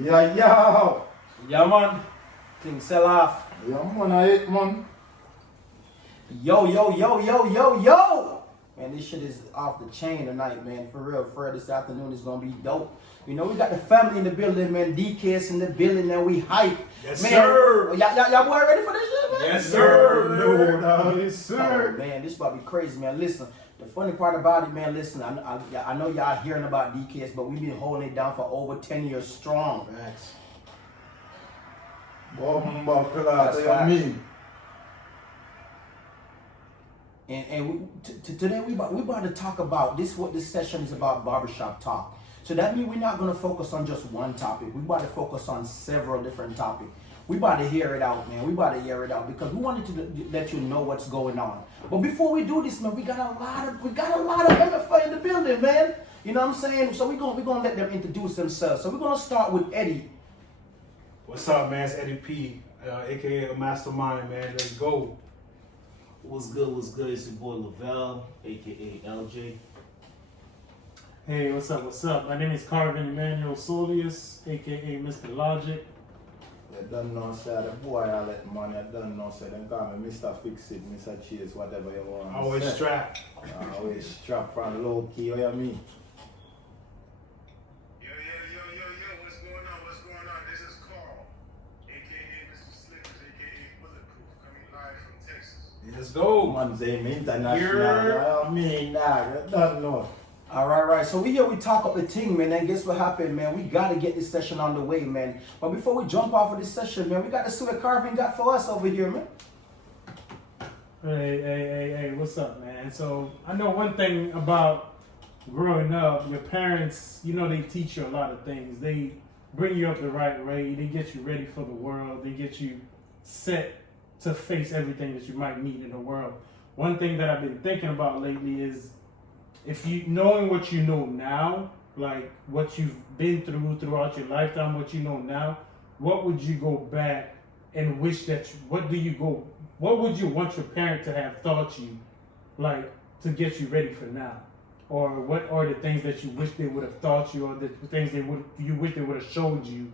Yeah, yeah. Yeah, man. Thing sell off. Yeah, man, I hate, man. Yo. Man, this shit is off the chain tonight, man. For real. For this afternoon is gonna be dope. You know, we got the family in the building, man. DKS in the building, and we hype. Yes, man, sir. Y'all boy ready for this shit, man? Yes, sir. No, no, yes, sir. Oh, man, this about to be crazy, man. Listen, the funny part about it, man, listen, I know y'all hearing about DKS, but we've been holding it down for over 10 years strong. Facts. Bomba, That's class, facts. me. And today we about to talk about this. What this session is about, barbershop talk. So that means we're not going to focus on just one topic. We about to focus on several different topics. We about to hear it out, man. We about to hear it out because we wanted to let you know what's going on. But before we do this, man, we got a lot of MFA in the building, man. You know what I'm saying? So we're gonna let them introduce themselves. So we're gonna start with Eddy. What's up, man? It's Eddy P, aka the Mastermind, man. Let's go. What's good? It's your boy Levelle, aka LJ. Hey, what's up? My name is Karven Emmanuel Solius, aka Mr. Logic. You don't know, sir. The boy Hallet, man. You don't know, sir. Them call me Mr. Fix It, Mr. Chase, whatever you want. Always Sir. strapped. Always strap from low key, what you mean? Yo, what's going on? This is Karl, aka Mr. Slickers, aka Bulletproof, coming live from Texas. Let's go. Man, say me international. Yeah. I mean, nah, you don't know. All right. So we talk up the thing, man. And guess what happened, man? We gotta get this session on the way, man. But before we jump off of this session, man, we got to see what Karven got for us over here, man. Hey, what's up, man? So I know one thing about growing up, your parents, you know, they teach you a lot of things. They bring you up the right way. They get you ready for the world. They get you set to face everything that you might meet in the world. One thing that I've been thinking about lately is if you knowing what you know now, like what you've been through throughout your lifetime, what you know now, what would you go back and wish that what would you want your parent to have taught you, like to get you ready for now? Or what are the things that you wish they would have taught you, or the things you wish they would have showed you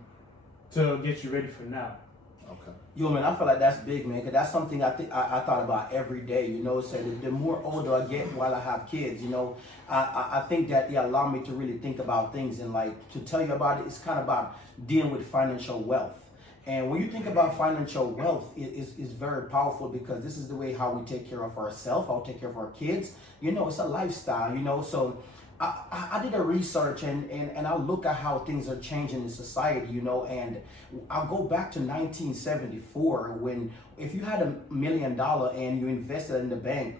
to get you ready for now? Okay. Yo, man, I feel like that's big, man, because that's something I thought about every day, you know. So the more older I get while I have kids, you know, I think that they allow me to really think about things. And like, to tell you about it, it's kind of about dealing with financial wealth. And when you think about financial wealth, it is very powerful because this is the way how we take care of ourselves, how we take care of our kids. You know, it's a lifestyle, you know. So I did a research and I look at how things are changing in society, you know, and I'll go back to 1974 when if you had $1 million and you invested in the bank,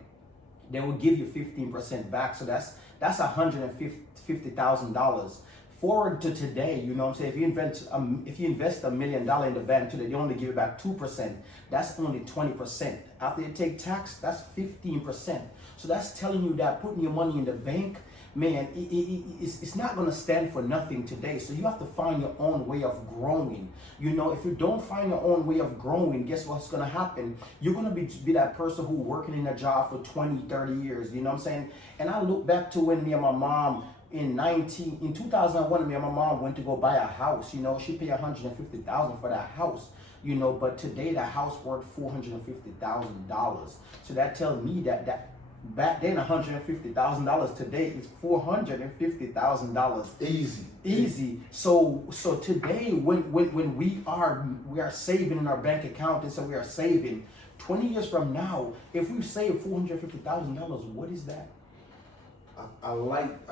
they would give you 15% back. So that's $150,000. Forward to today, you know what I'm saying? If you invest $1 million in the bank today, they only give you back 2%. That's only 20%. After you take tax, that's 15%. So that's telling you that putting your money in the bank, man, it's not going to stand for nothing today. So you have to find your own way of growing. You know, if you don't find your own way of growing, guess what's going to happen? You're going to be that person who working in a job for 20, 30 years. You know what I'm saying? And I look back to when me and my mom in 2001, me and my mom went to go buy a house. You know, she paid $150,000 for that house. You know, but today that house worth $450,000. So that tells me that back then $150,000 today is $450,000 easy. So today when we are saving in our bank account, and so we are saving 20 years from now, if we save $450,000, what is that? I like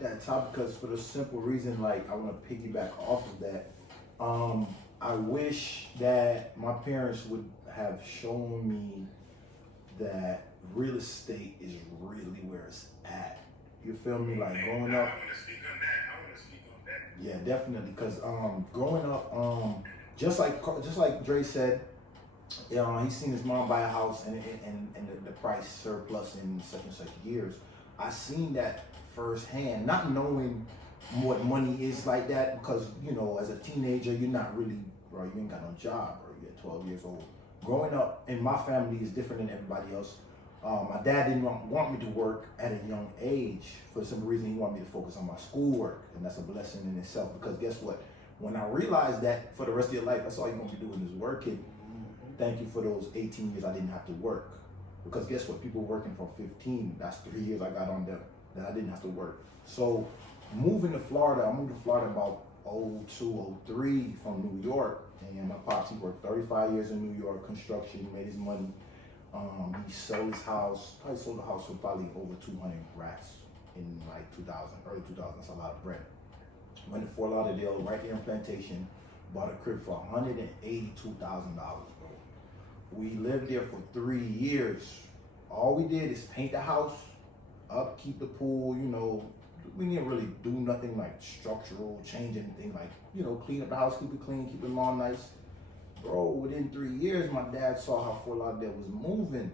that topic because for the simple reason, like I want to piggyback off of that. I wish that my parents would have shown me that real estate is really where it's at. You feel me? Like growing up. I want to speak on that. Yeah, definitely. Because growing up, just like Dre said, he seen his mom buy a house and the price surplus in such and such years. I seen that firsthand, not knowing what money is like that, because you know, as a teenager, you're not really, bro, you ain't got no job, bro. You're 12 years old. Growing up in my family is different than everybody else. My dad didn't want me to work at a young age for some reason. He wanted me to focus on my schoolwork, and that's a blessing in itself. Because guess what? When I realized that for the rest of your life, that's all you're gonna be doing is working. Thank you for those 18 years I didn't have to work. Because guess what? People working for 15, that's 3 years I got on them that I didn't have to work. So moving to Florida, I moved to Florida about 02, 03 from New York. And my pops, he worked 35 years in New York, construction, made his money. He sold his house, probably sold the house for probably over 200 racks in like 2000, early 2000s, that's a lot of bread. Went to Fort Lauderdale, right there in Plantation, bought a crib for $182,000, bro. We lived there for 3 years. All we did is paint the house, upkeep the pool, you know. We didn't really do nothing like structural, change anything, like, you know, clean up the house, keep it clean, keep the lawn nice. Bro, within 3 years, my dad saw how Fort Lauderdale was moving.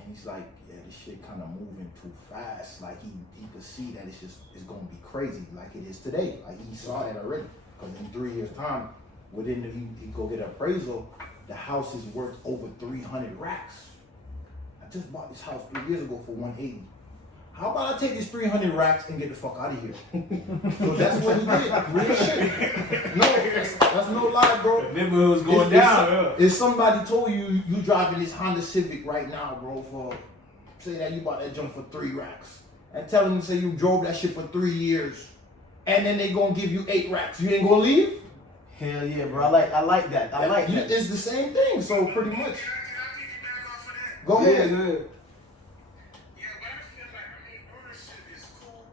And he's like, yeah, this shit kind of moving too fast. Like he could see that it's gonna be crazy like it is today. Like he saw that already. Because in 3 years time, he go get an appraisal, the house is worth over 300 racks. I just bought this house 3 years ago for 180. How about I take these 300 racks and get the fuck out of here? So that's what he did. Real shit. No, that's no lie, bro. The neighborhood's going down. If somebody told you driving this Honda Civic right now, bro, for say that you bought that junk for 3 racks, and tell them to say you drove that shit for 3 years, and then they gonna give you 8 racks, you ain't gonna leave? Hell yeah, bro. I like that. I like that. It's the same thing. So pretty much. Can I piggyback off of that? Go ahead. Yeah. Yeah, but I feel like, I mean, ownership is cool.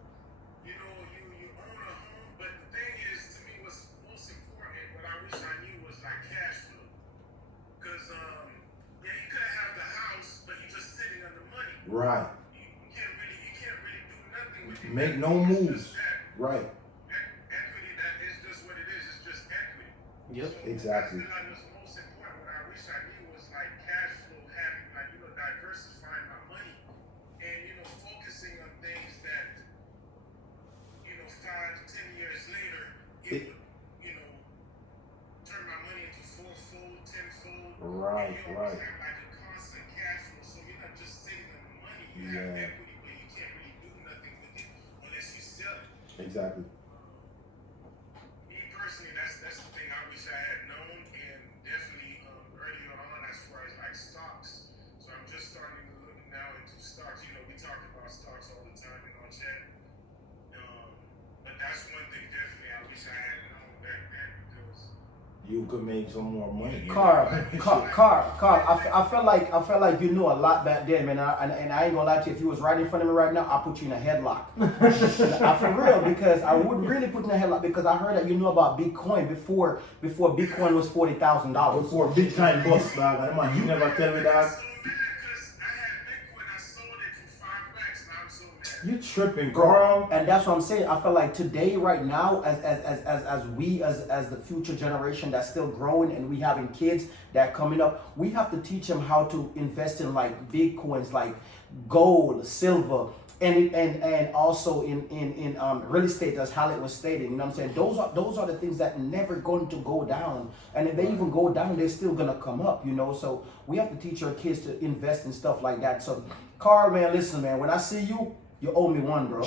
You know, you own a home, but the thing is, to me, what's most important, what I wish I knew was like cash flow. Because, yeah, you could have the house, but you're just sitting on the money. Right. You can't really do nothing with it. Make no It's moves. just that. Right. Equity, that is just what it is. It's just equity. Yep. So Exactly. I feel like what's most important, what I wish I knew was like cash flow, having like, you know, diversifying my money and, you know, focusing on things that, you know, 5, 10 years later, it would, you know, turn my money into 4-fold, 10-fold. Right, And you right. always have like a constant cash flow, so you're not just sitting on the money. You have Yeah. equity, but you can't really do nothing with it unless you sell it. Exactly. Me personally, that's the thing I wish I had known, and definitely earlier on as far as like stocks. So I'm just starting to look now into stocks. You know, we talk about stocks all the time in our chat. But that's one thing definitely I wish I had known back then because You could make some more money. Carl, I felt like you knew a lot back then, man. And I ain't gonna lie to you. If you was right in front of me right now, I'll put you in a headlock. For real, because I would really put you in a headlock because I heard that you knew about Bitcoin before Bitcoin was $40,000. Before big time bust, dog. Come on, you never tell me that. I'm so mad because I had Bitcoin, I sold it for 5 racks, and I'm so mad. You tripping, Karl. And that's what I'm saying. I feel like today, right now, as the future generation that's still growing, and we having kids that coming up, we have to teach them how to invest in like Bitcoins, like gold, silver, and also in real estate, as Hallet was stating. You know what I'm saying? Those are the things that never going to go down, and if they even go down, they're still gonna come up. You know, so we have to teach our kids to invest in stuff like that. So, Karl, man, listen, man, when I see you, you owe me one, bro.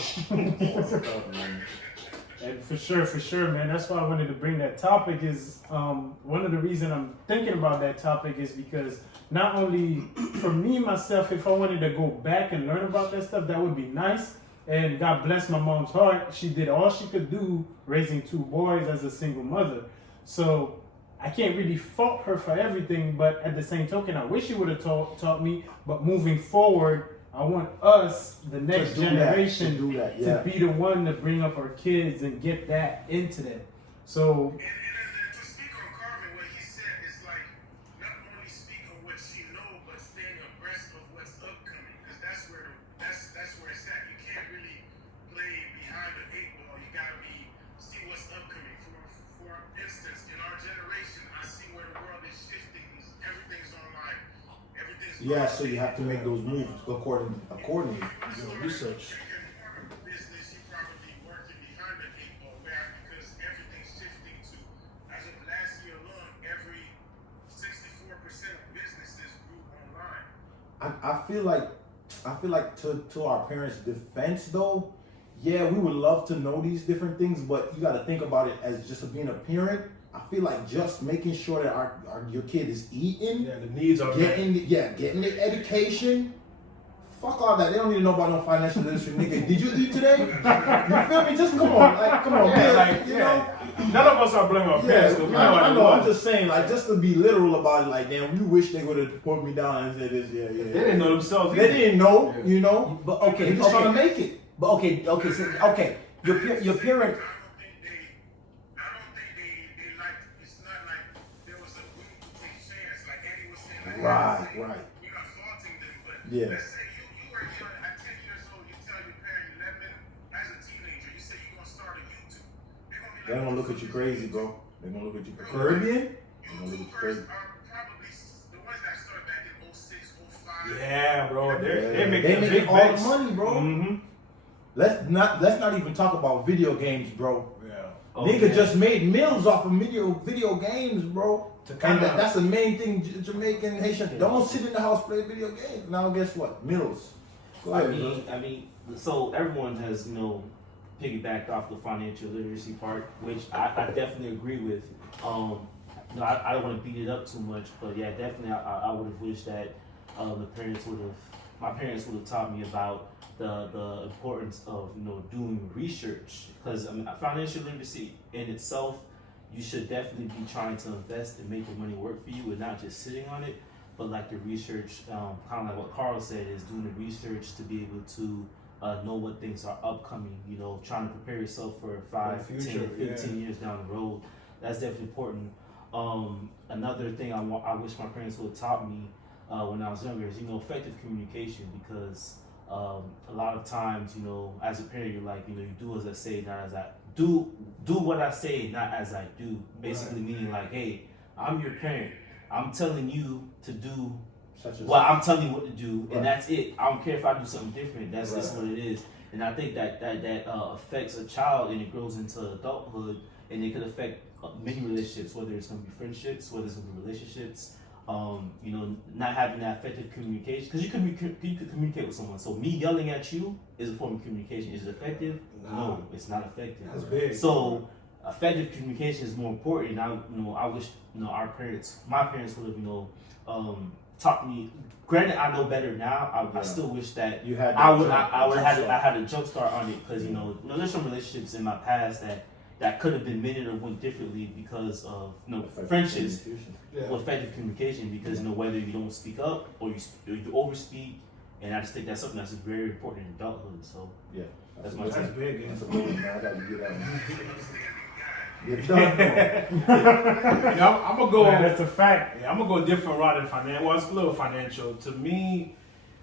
And for sure, man. That's why I wanted to bring that topic. Is one of the reasons I'm thinking about that topic is because not only for me myself, if I wanted to go back and learn about that stuff, that would be nice. And God bless my mom's heart. She did all she could do raising 2 boys as a single mother. So I can't really fault her for everything, but at the same token, I wish she would have taught me. But moving forward, I want us, the next generation, to be the one to bring up our kids and get that into them. So, And to speak on Karven, what he said is like not only speak on what she knows, but staying abreast of what's upcoming, because that's where it's at. You can't really play behind the 8 ball. You gotta see what's upcoming. For instance, in our generation, I see where the world is shifting. Everything's online. Yeah, so you have to make those moves accordingly. Research. Business, you probably working behind the 8 ball, because everything's shifting to, as of last year alone, every 64% of businesses grew online. I feel like to our parents' defense though, yeah, we would love to know these different things, but you got to think about it as just being a parent. I feel like just making sure that your kid is eating, Yeah, the needs are met. getting the education. Fuck all that. They don't need to know about no financial literacy, nigga. Did you eat today? You feel me? Just come on, you know. None of us are blaming our parents. I know. I'm just saying, like, just to be literal about it. Like, damn, you wish they would have put me down and said this. Yeah. They didn't know themselves. They didn't know, you know. But okay, They're just trying to make it. But okay, your parent. I don't think they like. It's not like there was a group to take chance. Like Eddie was saying. Like, Right. We're not faulting them, but Yeah. let's say you were young at 10 years old. You tell your parent 11 as a teenager. You say you're gonna start a YouTube. They're gonna look at you crazy, bro. They're gonna look at you Caribbean. They're gonna look at you crazy. are probably the ones that started back in 06, 05. Yeah, bro. They're They making making all banks. the money, bro. Mm-hmm. Let's not even talk about video games, bro. Yeah. Nigga just made meals off of video games, bro. To And kinda- that's the main thing, Jamaican, Haitian. Don't sit in the house play video games. Now guess what? Meals. Go ahead, bro. I mean, so everyone has, piggybacked off the financial literacy part, which I definitely agree with. No, I don't want to beat it up too much, but yeah, definitely I would have wished that my parents would have taught me about the importance of doing research, because financial literacy in itself, you should definitely be trying to invest and make the money work for you and not just sitting on it, but like the research, kind of like what Karl said, is doing the research to be able to know what things are upcoming, trying to prepare yourself for 5, For the future, 10, 15 years down the road. That's definitely important. Another thing I wish my parents would have taught me when I was younger is, effective communication, because a lot of times, as a parent, you're like, you do as I say, not as I do what I say, not as I do. Basically meaning like, hey, I'm your parent. I'm telling you to do I'm telling you what to do, and that's it. I don't care if I do something different. That's just what it is. And I think that affects a child, and it grows into adulthood, and it could affect many relationships, whether it's going to be friendships, whether it's going to be relationships. Not having that effective communication, because you could communicate with someone. So me yelling at you is a form of communication. Is it effective? No, it's not effective. That's big. So effective communication is more important. I wish my parents would have taught me. Granted, I know better now. I still wish that You had I had a jump start on it, because there's some relationships in my past that could have been mended or went differently because of friendships with effective communication, because whether you don't speak up or you overspeak, and I just think that's something that's very important in adulthood. So yeah, that's my take. big. That's a big one, man. I gotta get that one. Get done, I'm gonna go. Man, that's a fact. Yeah, I'm gonna go a different route than financial. Well, it's a little financial. To me,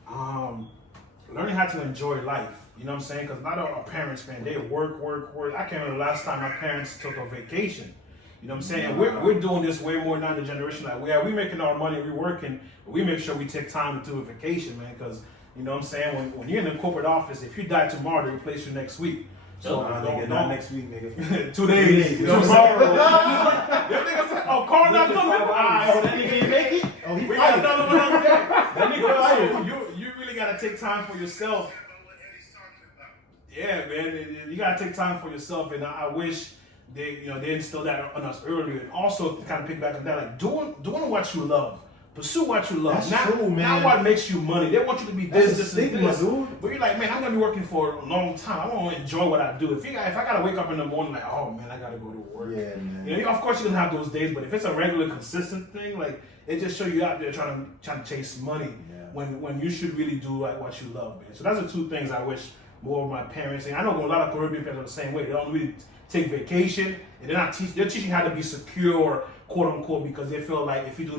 learning how to enjoy life. You know what I'm saying? Because not all our parents, man, they work. I can't remember the last time my parents took a vacation. You know what I'm saying? We're doing this way more now, the generation. Like, we making our money, we working, but we make sure we take time to do a vacation, man. Because, you know what I'm saying? When you're in the corporate office, if you die tomorrow, they replace you next week. So, not next week, nigga. 2 days. You know what I'm saying? Them niggas say, oh, Karl not coming? Oh, that nigga didn't make it? Oh, he We got fired. another one up there. That nigga fired. You really gotta take time for yourself. Yeah, man, you gotta take time for yourself, and I wish they instilled that on us earlier, and also to kind of pick back on that, like doing what you love, pursue what you love. That's not, true, man. Not what makes you money. They want you to be That's this, a and stigma, this. dude. But you're like, man, I'm gonna be working for a long time. I want to enjoy what I do. If I gotta wake up in the morning, like, oh man, I gotta go to work. Yeah, man. You know, of course you're gonna have those days, but if it's a regular, consistent thing, like it just show you out there trying to chase money when you should really do like what you love, man. So that's the two things I wish more of my parents. And I know a lot of Caribbean parents are the same way. They don't really take vacation, and they're teaching how to be secure, quote unquote, because they feel like if you do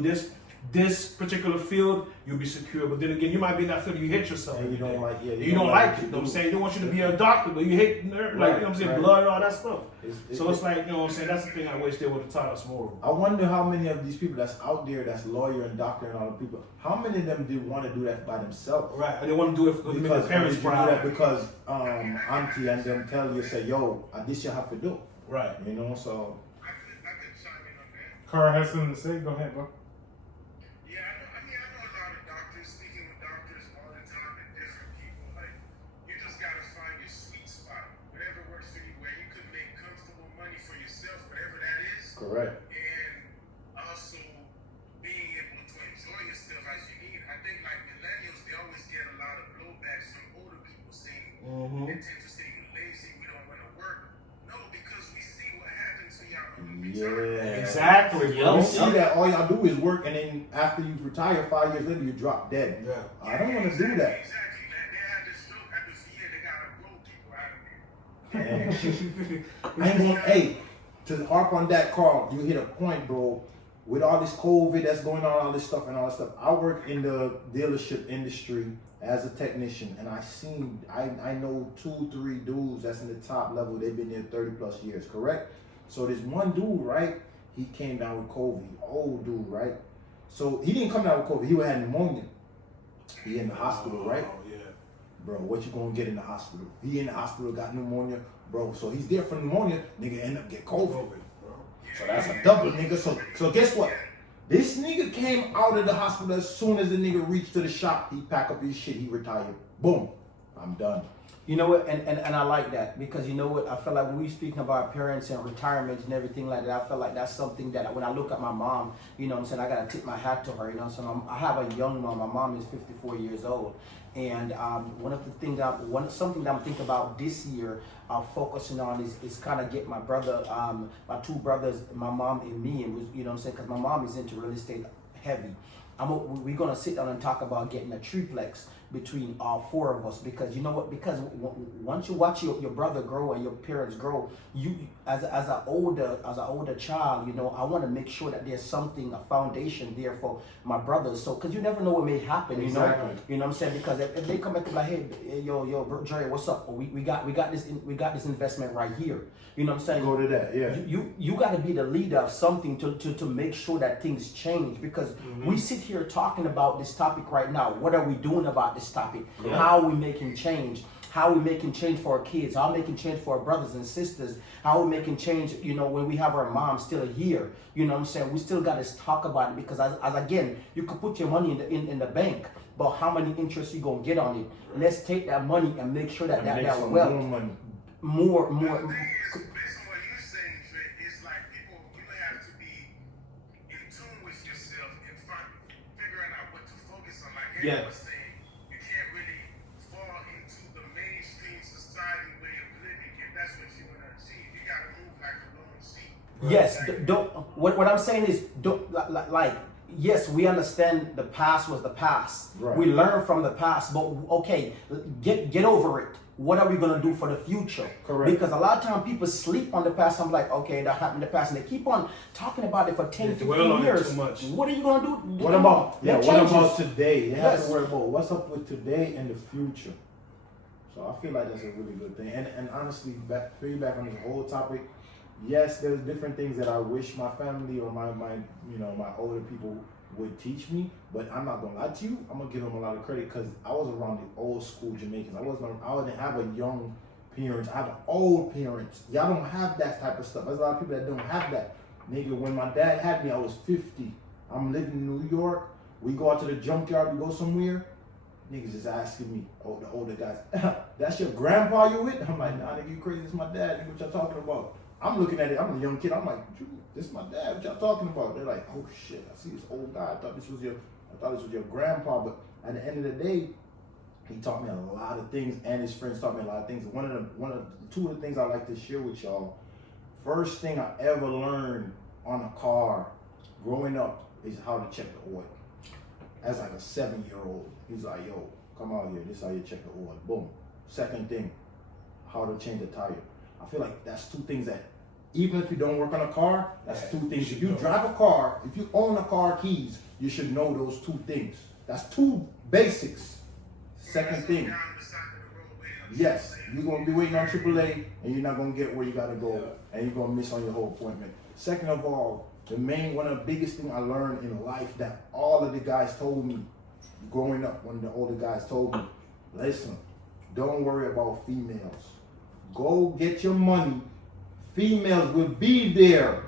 this particular field, you'll be secure. But then again, you might be in that field, you hate yourself. And you don't like, you don't like it. You know what I'm saying? They want you to be a doctor, but you hate like, you know what I'm saying, blood and all that stuff. So it's like, you know what I'm saying, that's the thing I wish they would have taught us more. I wonder how many of these people that's out there, that's lawyer and doctor and all the people, how many of them do want to do that by themselves? Right, and they want to do it because their parents proud. Because auntie and them tell you, say, yo, this you have to do. Right. You know, so. I could chime in on that. Karl has something to say. Go ahead, bro. Yeah, I know a lot of doctors, speaking with doctors all the time and different people. Like, you just gotta find your sweet spot. Yeah. Exactly, bro. You see that all y'all do is work, and then after you retire, 5 years later, you drop dead. Yeah. I don't want to do that. Exactly. They had this joke at this year. They gotta blow people out of there. I ain't gonna, hey, to harp on that, Karl, you hit a point, bro. With all this COVID that's going on, all this stuff and all that stuff, I work in the dealership industry as a technician, and I know 2-3 dudes that's in the top level. They've been there 30 plus years, correct? So there's one dude, right? He came down with COVID, old dude, right? So he didn't come down with COVID. He had pneumonia. He in the hospital, right? Oh, yeah. Bro, what you gonna get in the hospital? He in the hospital, got pneumonia, bro. So he's there for pneumonia, nigga end up get COVID. bro. So that's a double, nigga. So guess what? This nigga came out of the hospital as soon as the nigga reached to the shop. He packed up his shit, he retired. Boom, I'm done. You know what, and I like that, because you know what, I feel like when we speaking about parents and retirement and everything like that, I feel like that's something that when I look at my mom, you know what I'm saying, I gotta tip my hat to her, you know what I'm saying. I have a young mom. My mom is 54 years old, and one of the things something that I'm thinking about this year, focusing on is kind of get my brother, my two brothers, my mom and me, and you know what I'm saying, because my mom is into real estate heavy. We're gonna sit down and talk about getting a triplex between all 4 of us, because you know what, because once you watch your brother grow and your parents grow, you as an older child, you know, I want to make sure that there's something, a foundation there for my brothers, so because you never know what may happen. Exactly. You know what I'm saying, because if they come back to like, hey, yo Dre, what's up, we got this investment right here, you know what I'm saying, Go to that, yeah. you got to be the leader of something to make sure that things change, because we sit here talking about this topic right now. What are we doing about this topic? Yeah. How are we making change? How are we making change for our kids? How are we making change for our brothers and sisters? How are we making change, you know, when we have our mom still here? You know what I'm saying? We still got to talk about it, because as again, you could put your money in the bank, but how many interest you gonna get on it? Let's take that money and make sure that wealth more. The thing is, based on what you're saying, Dre, it's like people, you have to be in tune with yourself and figuring out what to focus on. Like Eddy was saying, you can't really fall into the mainstream society way of living if that's what you want to achieve. You got to move like a lone sheep. Yes, don't. What I'm saying is, don't like. Yes, we understand the past was the past. Right. We learn from the past, but okay, get over it. What are we gonna do for the future? Correct. Because a lot of times people sleep on the past. I'm like, okay, that happened in the past, and they keep on talking about it for 10, 15 years. Too much. What are you gonna do? What about changes. today? They have Yes. to worry about what's up with today and the future. So I feel like that's a really good thing. And honestly, feedback on this whole topic, yes, there's different things that I wish my family or my older people would teach me, but I'm not gonna lie to you. I'm gonna give them a lot of credit, because I was around the old school Jamaicans. I didn't have a young parents. I have old parents. Y'all don't have that type of stuff. There's a lot of people that don't have that. Nigga, when my dad had me, I was 50. I'm living in New York. We go out to the junkyard, we go somewhere. Niggas is asking me, the older guys, that's your grandpa you with? I'm like, nah, nigga, you crazy, it's my dad. Nigga, what y'all talking about? I'm looking at it, I'm a young kid, I'm like, this is my dad, what y'all talking about? They're like, oh shit, I see this old guy, I thought this was your grandpa, but at the end of the day, he taught me a lot of things, and his friends taught me a lot of things. Two of the things I like to share with y'all, first thing I ever learned on a car growing up is how to check the oil. As like a 7-year-old, he's like, yo, come out here, this is how you check the oil, boom. Second thing, how to change a tire. I feel like that's 2 things that, even if you don't work on a car, that's 2 things. If you drive a car, if you own a car keys, you should know those 2 things. That's 2 basics. Second thing, yes, you're gonna be waiting on AAA and you're not gonna get where you gotta go, and you're gonna miss on your whole appointment. Second of all, one of the biggest things I learned in life that all of the guys told me growing up, one of the older guys told me, listen, don't worry about females. Go get your money. Females will be there.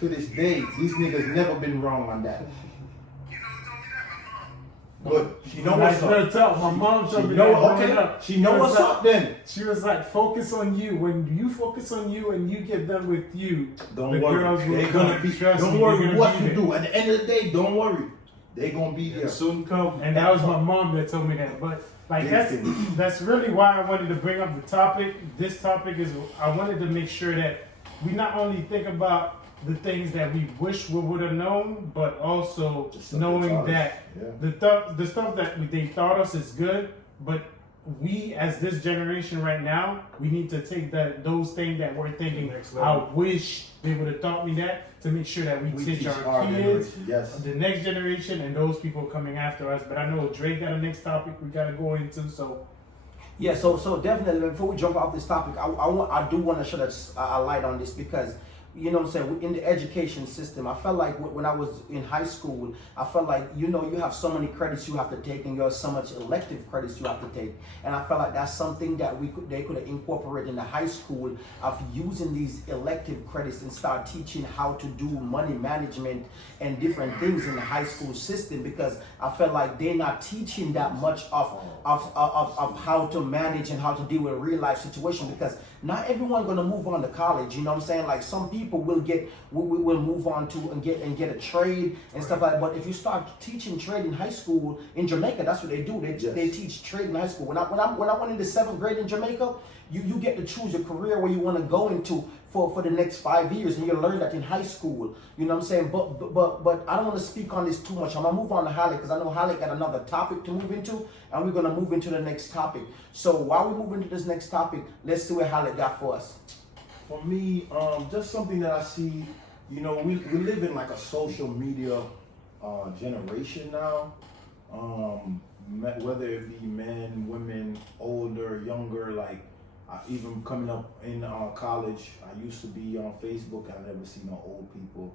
To this day, these niggas never been wrong on that. You know who told me that? My mom. Good. She know what's up. My mom told me She know, that. okay. She know what's up then. She was like, focus on you. When you focus on you and you get done with you, Don't the worry. girls will They're come. gonna be. Trust Don't me, worry they're gonna what be you there. do. At the end of the day, don't worry. They're gonna be there. Soon come. And that was my mom that told me that. But like that's really why I wanted to bring up the topic. This topic is I wanted to make sure that we not only think about the things that we wish we would have known, but also The stuff they knowing taught us. that Yeah. the stuff that they taught us is good, but we as this generation right now, we need to take those things that we're thinking, Next I level. wish they would have taught me that, to make sure that we teach our kids, generation, yes. the next generation, and those people coming after us. But I know Drake got a next topic we gotta go into, so Yeah, so definitely before we jump off this topic, I do want to shed a light on this because, you know what I'm saying, in the education system, I felt like when I was in high school, I felt like, you know, you have so many credits you have to take and you have so much elective credits you have to take. And I felt like that's something that they could have incorporated in the high school of using these elective credits and start teaching how to do money management and different things in the high school system, because I felt like they're not teaching that much of how to manage and how to deal with a real life situation, because not everyone gonna move on to college, you know what I'm saying? Like some people will move on to and get a trade and stuff like that. But if you start teaching trade in high school in Jamaica, that's what they do. They teach trade in high school. When I went into 7th grade in Jamaica, you get to choose a career where you want to go into for the next 5 years, and you learn that in high school. You know what I'm saying? But I don't want to speak on this too much. I'm gonna move on to Hallet because I know Hallet got another topic to move into, and we're gonna move into the next topic. So while we move into this next topic, let's see what Hallet got for us. For me, just something that I see, you know, we live in like a social media generation now. Whether it be men, women, older, younger, like even coming up in college, I used to be on Facebook. I never see no old people.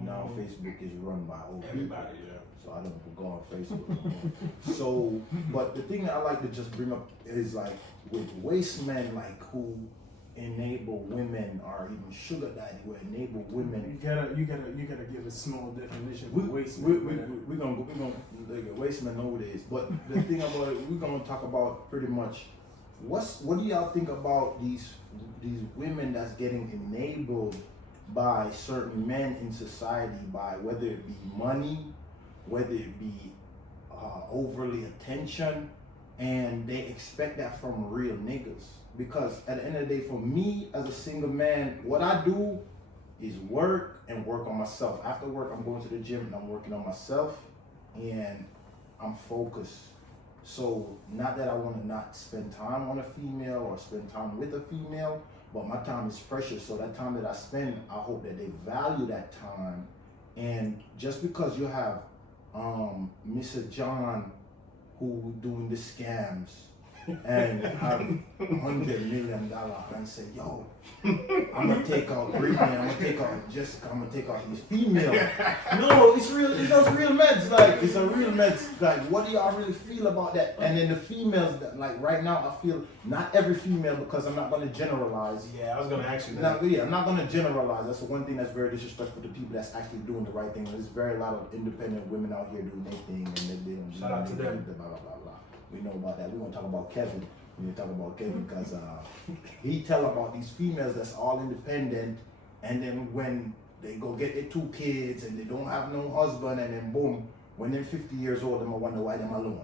Now Facebook is run by old Everybody, people. yeah. So I don't go on Facebook anymore. So, but the thing that I like to just bring up is like with waste men, like who enable women or even sugar daddy who enable women. you gotta give a small definition for waste. We're gonna like, waste men know what it is. But the thing about it, we're gonna talk about pretty much what do y'all think about these women that's getting enabled by certain men in society, by whether it be money, whether it be overly attention, and they expect that from real niggas. Because at the end of the day, for me as a single man, what I do is work and work on myself. After work, I'm going to the gym and I'm working on myself, and I'm focused. So not that I want to not spend time on a female or spend time with a female, but my time is precious. So that time that I spend, I hope that they value that time. And just because you have Mr. John who doing the scams and have $100 million and say, yo, I'm gonna take out Brittany, I'm gonna take out Jessica, I'm gonna take out these females. No, it's real, it's those real meds, like, it's a real meds, like, what do y'all really feel about that? And then the females, that, like, right now, I feel, not every female, because I'm not gonna generalize. Yeah, I was gonna ask you that. Now, yeah, I'm not gonna generalize. That's the one thing that's very disrespectful to people that's actually doing the right thing. There's very a lot of independent women out here doing their thing, and they don't. Shout out to them. Blah blah blah blah. We know about that. We want to talk about Kevin. We need to talk about Kevin because he tell about these females that's all independent, and then when they go get their 2 kids and they don't have no husband, and then boom, when they're 50 years old, them I wonder why them alone.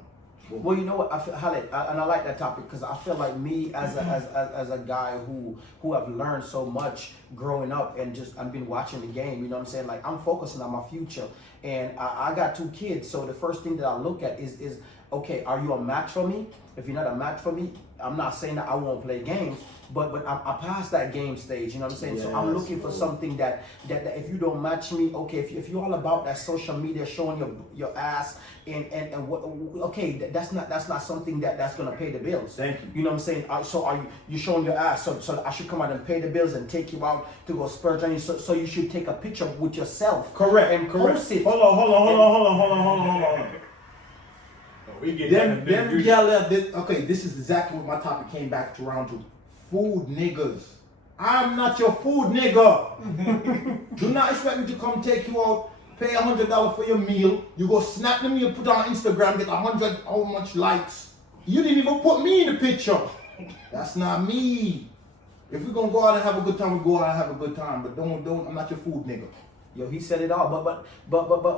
Boom. Well, you know what, Hallet, and I like that topic because I feel like me as a guy who have learned so much growing up and just I've been watching the game. You know what I'm saying? Like I'm focusing on my future, and I got 2 kids. So the first thing that I look at is okay, are you a match for me? If you're not a match for me, I'm not saying that I won't play games, but I passed that game stage, you know what I'm saying? Yes, so I'm looking for something that if you don't match me, okay, if you're all about that social media showing your ass and what, okay, that's not something that's gonna pay the bills. Thank you. You know what I'm saying? So are you showing your ass? So I should come out and pay the bills and take you out to go splurge on you. So you should take a picture with yourself. Correct. And correct. post it. Hold on. We get Them that. y'all okay, this is exactly what my topic came back around to. Food niggas. I'm not your food nigga. Do not expect me to come take you out, pay $100 for your meal. You go snap the meal, put it on Instagram, get 100 how much likes. You didn't even put me in the picture. That's not me. If we're gonna go out and have a good time, we go out and have a good time. But don't I'm not your food nigga. Yo, he said it all, but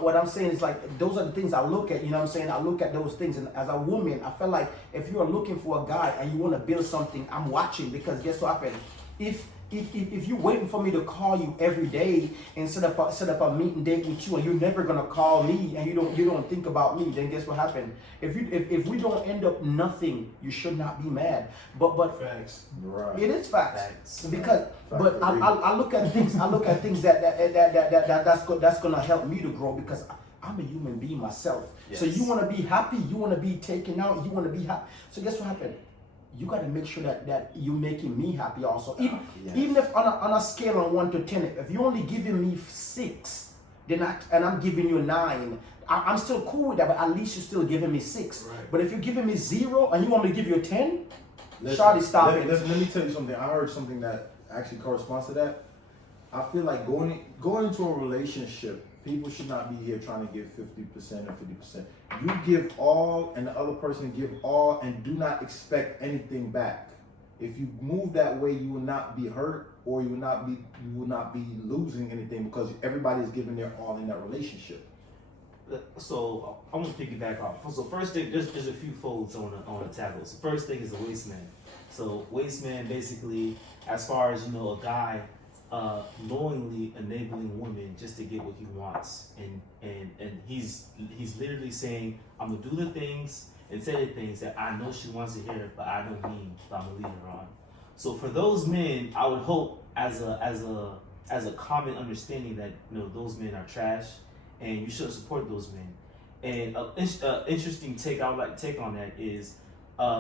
what I'm saying is like those are the things I look at. You know what I'm saying? I look at those things, and as a woman, I feel like if you are looking for a guy and you want to build something, I'm watching because guess what happened? if you're waiting for me to call you every day and set up a meeting date with you, and you're never gonna call me, and you don't think about me, then guess what happened? If we don't end up nothing, you should not be mad. But Facts. Right. it is facts because. But Fact, I look at things. I look at things that's gonna help me to grow because I'm a human being myself. So Yes. you want to be happy. You want to be taken out. You want to be happy. So guess what happened? You got to make sure that you're making me happy also. Even if on a scale of 1 to 10, if you're only giving me 6, then I'm giving you 9. I'm still cool with that, but at least you're still giving me 6. Right. But if you're giving me 0 and you want me to give you a 10, Listen, Shawty, stop it. Let me tell you something. I heard something that actually corresponds to that. I feel like going into a relationship, people should not be here trying to give 50% or 50%. You give all, and the other person give all, and do not expect anything back. If you move that way, you will not be hurt, or you will not be losing anything because everybody is giving their all in that relationship. So I'm gonna piggyback off. So first thing, there's a few folds on the tackle. So first thing is the waste man. So waste man basically, as far as a guy knowingly enabling women just to get what he wants, and he's literally saying, I'm gonna do the things and say the things that I know she wants to hear, but I don't mean, but I'm gonna lead her on. So for those men, I would hope as a common understanding that those men are trash, and you should support those men. And an interesting take I would like to take on that is,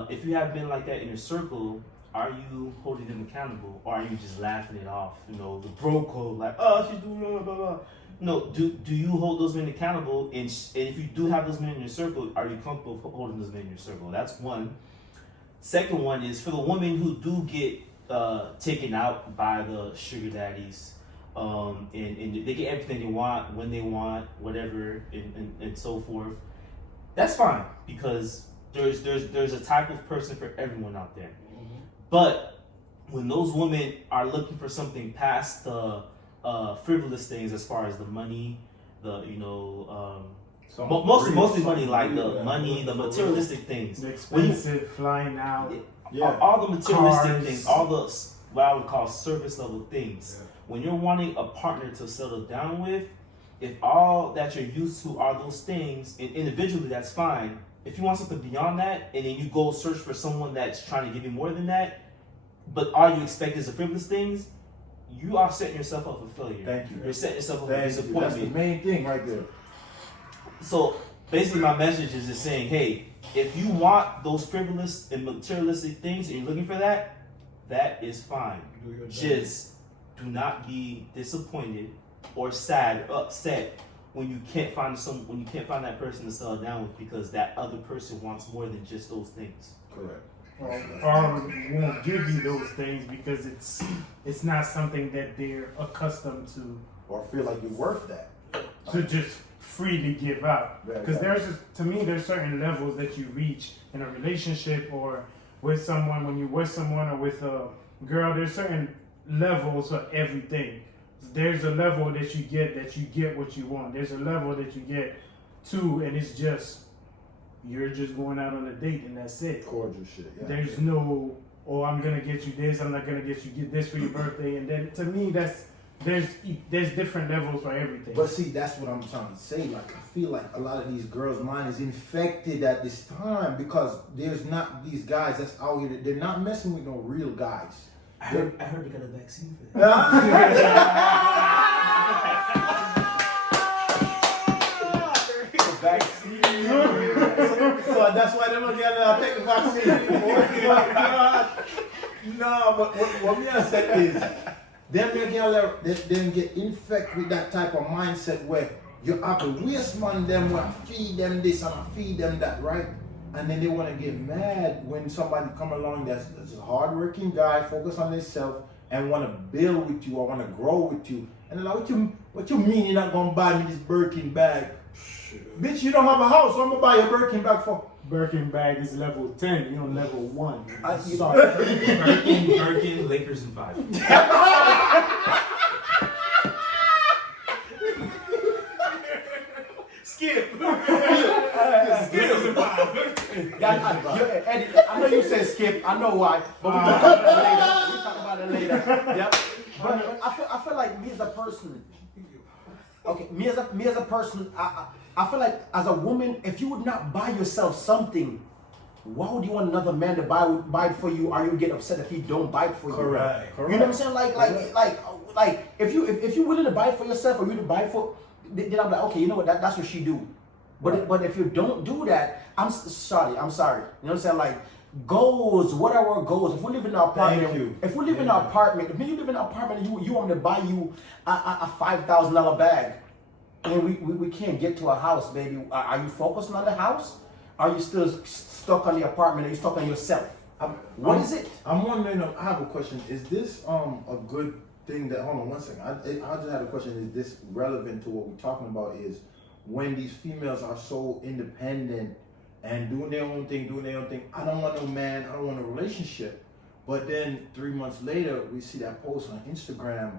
if you have men like that in your circle, are you holding them accountable, or are you just laughing it off? The bro code, like, oh, she's doing blah blah blah. No, do you hold those men accountable? And if you do have those men in your circle, are you comfortable holding those men in your circle? That's one. Second one is for the women who do get taken out by the sugar daddies, and they get everything they want when they want, whatever, and so forth. That's fine, because there's a type of person for everyone out there. But when those women are looking for something past the frivolous things, as far as the money, mostly money, like the money, the materialistic things, The expensive flying out. all the materialistic Cars. things, all the what I would call surface level things. Yeah. When you're wanting a partner to settle down with, if all that you're used to are those things, and individually that's fine. If you want something beyond that, and then you go search for someone that's trying to give you more than that, but all you expect is the frivolous things, you are setting yourself up for failure. Thank you. You're setting yourself up for That's the disappointment. main thing right there. So basically, my message is just saying, hey, if you want those frivolous and materialistic things, and you're looking for that, that is fine. Do your job. Just do not be disappointed or sad or upset when you can't find that person to settle down with, because that other person wants more than just those things. Correct. Or won't give you those things because it's not something that they're accustomed to Or feel like you're worth that. just freely give out. Right, Because right. there's certain levels that you reach in a relationship or with someone. When you're with someone or with a girl, there's certain levels for everything. There's a level that you get what you want. There's a level that you get to, and it's just you're just going out on a date and that's it. Cordial shit. Yeah. There's no, oh, I'm gonna get you this, I'm not gonna get this for your birthday, and then to me there's different levels for everything. But see, that's what I'm trying to say. Like, I feel like a lot of these girls' mind is infected at this time because there's not these guys that's out here. They're not messing with no real guys. I heard they got a vaccine for that. So that's why they don't get take the vaccine. No, but what me I said is, them get infected with that type of mindset where you have to waste man them, where feed them this and feed them that, right? And then they want to get mad when somebody come along that's a hardworking guy, focus on themselves, and want to build with you or want to grow with you. And they're like, what you mean you're not gonna buy me this Birkin bag? Bitch, you don't have a house, so I'm gonna buy you a Birkin bag for. Birkin bag is level 10, you're on level 1. Birkin, Lakers in 5. Skip. Hey, Eddie, I know you said skip. I know why, but we'll talk about it later. We'll talk about it later. Yep. But I feel like me as a person. Okay, me as a person, I feel like as a woman, if you would not buy yourself something, why would you want another man to buy it for you, or you get upset if he don't buy it for you? Correct. You know what I'm saying? Like if you're willing to buy it for yourself, or you to buy it for, then I'm like, okay, you know what? That's what she do. But if you don't do that, I'm sorry. You know what I'm saying? Like goals, what are our goals? If we live in an apartment, if we live in an apartment, if you live in an apartment, and you want me to buy you a $5,000 bag, and we can't get to a house, baby. Are you focusing on the house? Are you still stuck on the apartment? Are you stuck on yourself? What is it? I'm wondering. I have a question. Is this a good thing that? Hold on one second. I just had a question. Is this relevant to what we're talking about? Is when these females are so independent and doing their own thing. I don't want no man. I don't want a relationship. But then 3 months later, we see that post on Instagram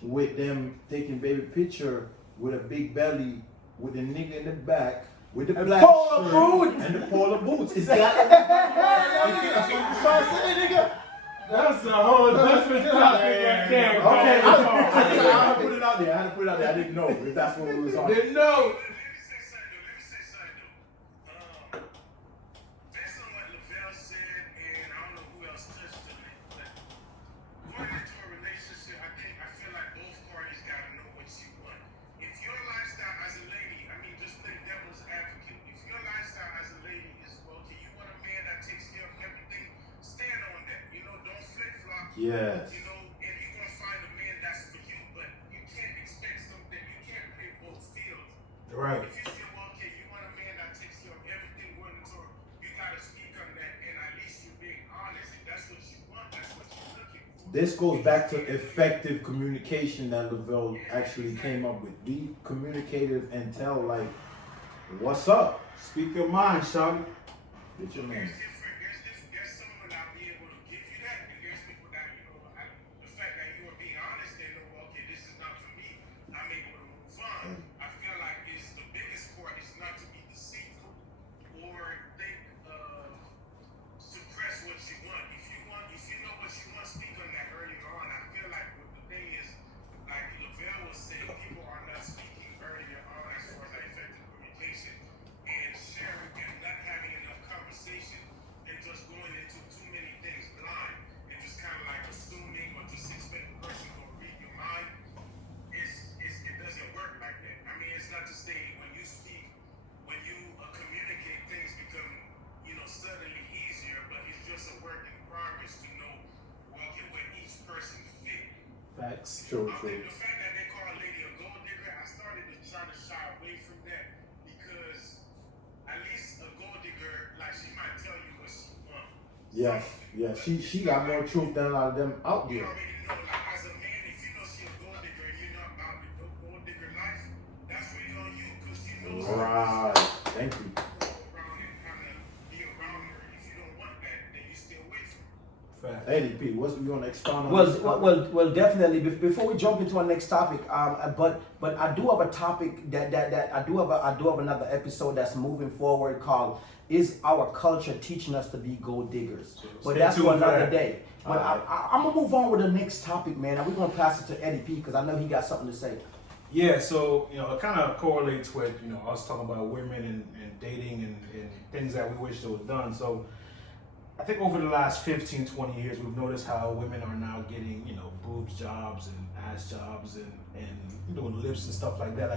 with them taking baby picture with a big belly, with a nigga in the back, with the black polar shirt boots. and the polar boots. Is that? That's what you trying to say, nigga? That's a whole different topic right there. Okay, bro. I had to put it out there. I didn't know if that's what it was on. Didn't know. Let me say something though. Based on what Levelle said, and I don't know who else touched on it, but going into a relationship, I feel like both parties gotta know what you want. If your lifestyle as a lady, I mean, just play devil's advocate. If your lifestyle as a lady is okay, you want a man that takes care of everything, stand on that. You know, don't flip flop. Yes. You know, and you're gonna find a man that's for you, but you can't expect something. You can't play both fields. Right. If you say, well, okay, you want a man that takes care of everything, you gotta speak on that, and at least you're being honest. If that's what you want, that's what you're looking for. This goes back to effective communication that Levelle actually came up with. Be communicative and tell, like, what's up? Speak your mind, shawty. Get your man. There's someone that'll be able to give you that, and there's people that, you know, the fact that you are being honest, they know, well, okay, this is not for me. I'm able to move on. I feel like it's the biggest part is not to be deceitful or think suppress what you want. If you know what you want, speak on that earlier on. I feel like what the thing is, like Levelle was saying, people are not speaking earlier on as far as effective communication and sharing and not having enough conversation and just going into too many things blind and just kind of like assuming or just expect the person to read your mind. It doesn't work like that. I mean, it's not to say when you speak, when you communicate, things become, you know, suddenly easier, but it's just a work in progress to know, well, okay, where each person fit. Facts. True. The fact that they call a lady a gold digger, I started to try to shy away from that because at least a gold digger, like she might tell you what she wants. Yes. She got more truth than a lot of them out You there. already know, like as a man, if you know she a gold digger and you're not about the gold digger life, that's really on you because you know Right. Thank you. go around and kind of be around her. If you don't want that, then you stay away from her. Fact. Eddie P, what's we gonna expound on? this topic? Well, definitely. Before we jump into our next topic, but I do have a topic that I do have another episode that's moving forward called "Is Our Culture Teaching Us to Be Gold Diggers?" But Stay that's for tuned for another that. day. But I'm gonna move on with the next topic, man. And we're gonna pass it to Eddy P because I know he got something to say. Yeah, so, you know, it kind of correlates with, you know, us talking about women and dating and things that we wish that was done. So I think over the last 15, 20 years, we've noticed how women are now getting, you know, boobs jobs and ass jobs and doing lips and stuff like that.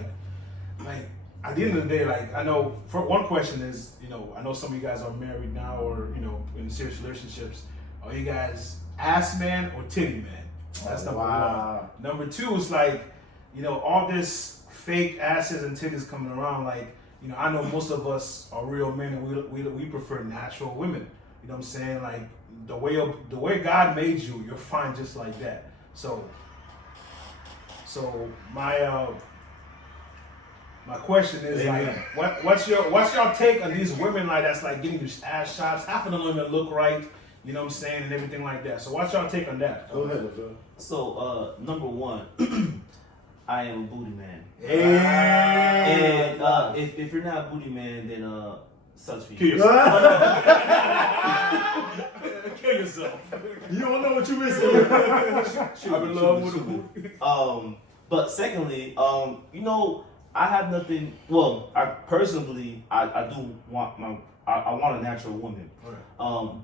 Like at the end of the day, like, I know, for one question is, you know, I know some of you guys are married now or, you know, in serious relationships. Are you guys ass man or titty man? That's number one. Number two is like, you know, all this fake asses and titties coming around. Like, you know, I know most of us are real men and we prefer natural women. You know what I'm saying? Like the way God made you, you're fine just like that. So my question is, like, what's your take on these women like that's like getting these ass shots? Half of the women look right, you know what I'm saying, and everything like that. So what's your take on that? Go ahead, Levelle. So, number one, I am a booty man. Hey. And if you're not a booty man, then sucks for Kill you. yourself. Kill yourself. You don't know what you're missing. I'm in love with the But secondly, you know, I have nothing. Well, I personally, I do want I want a natural woman. Right.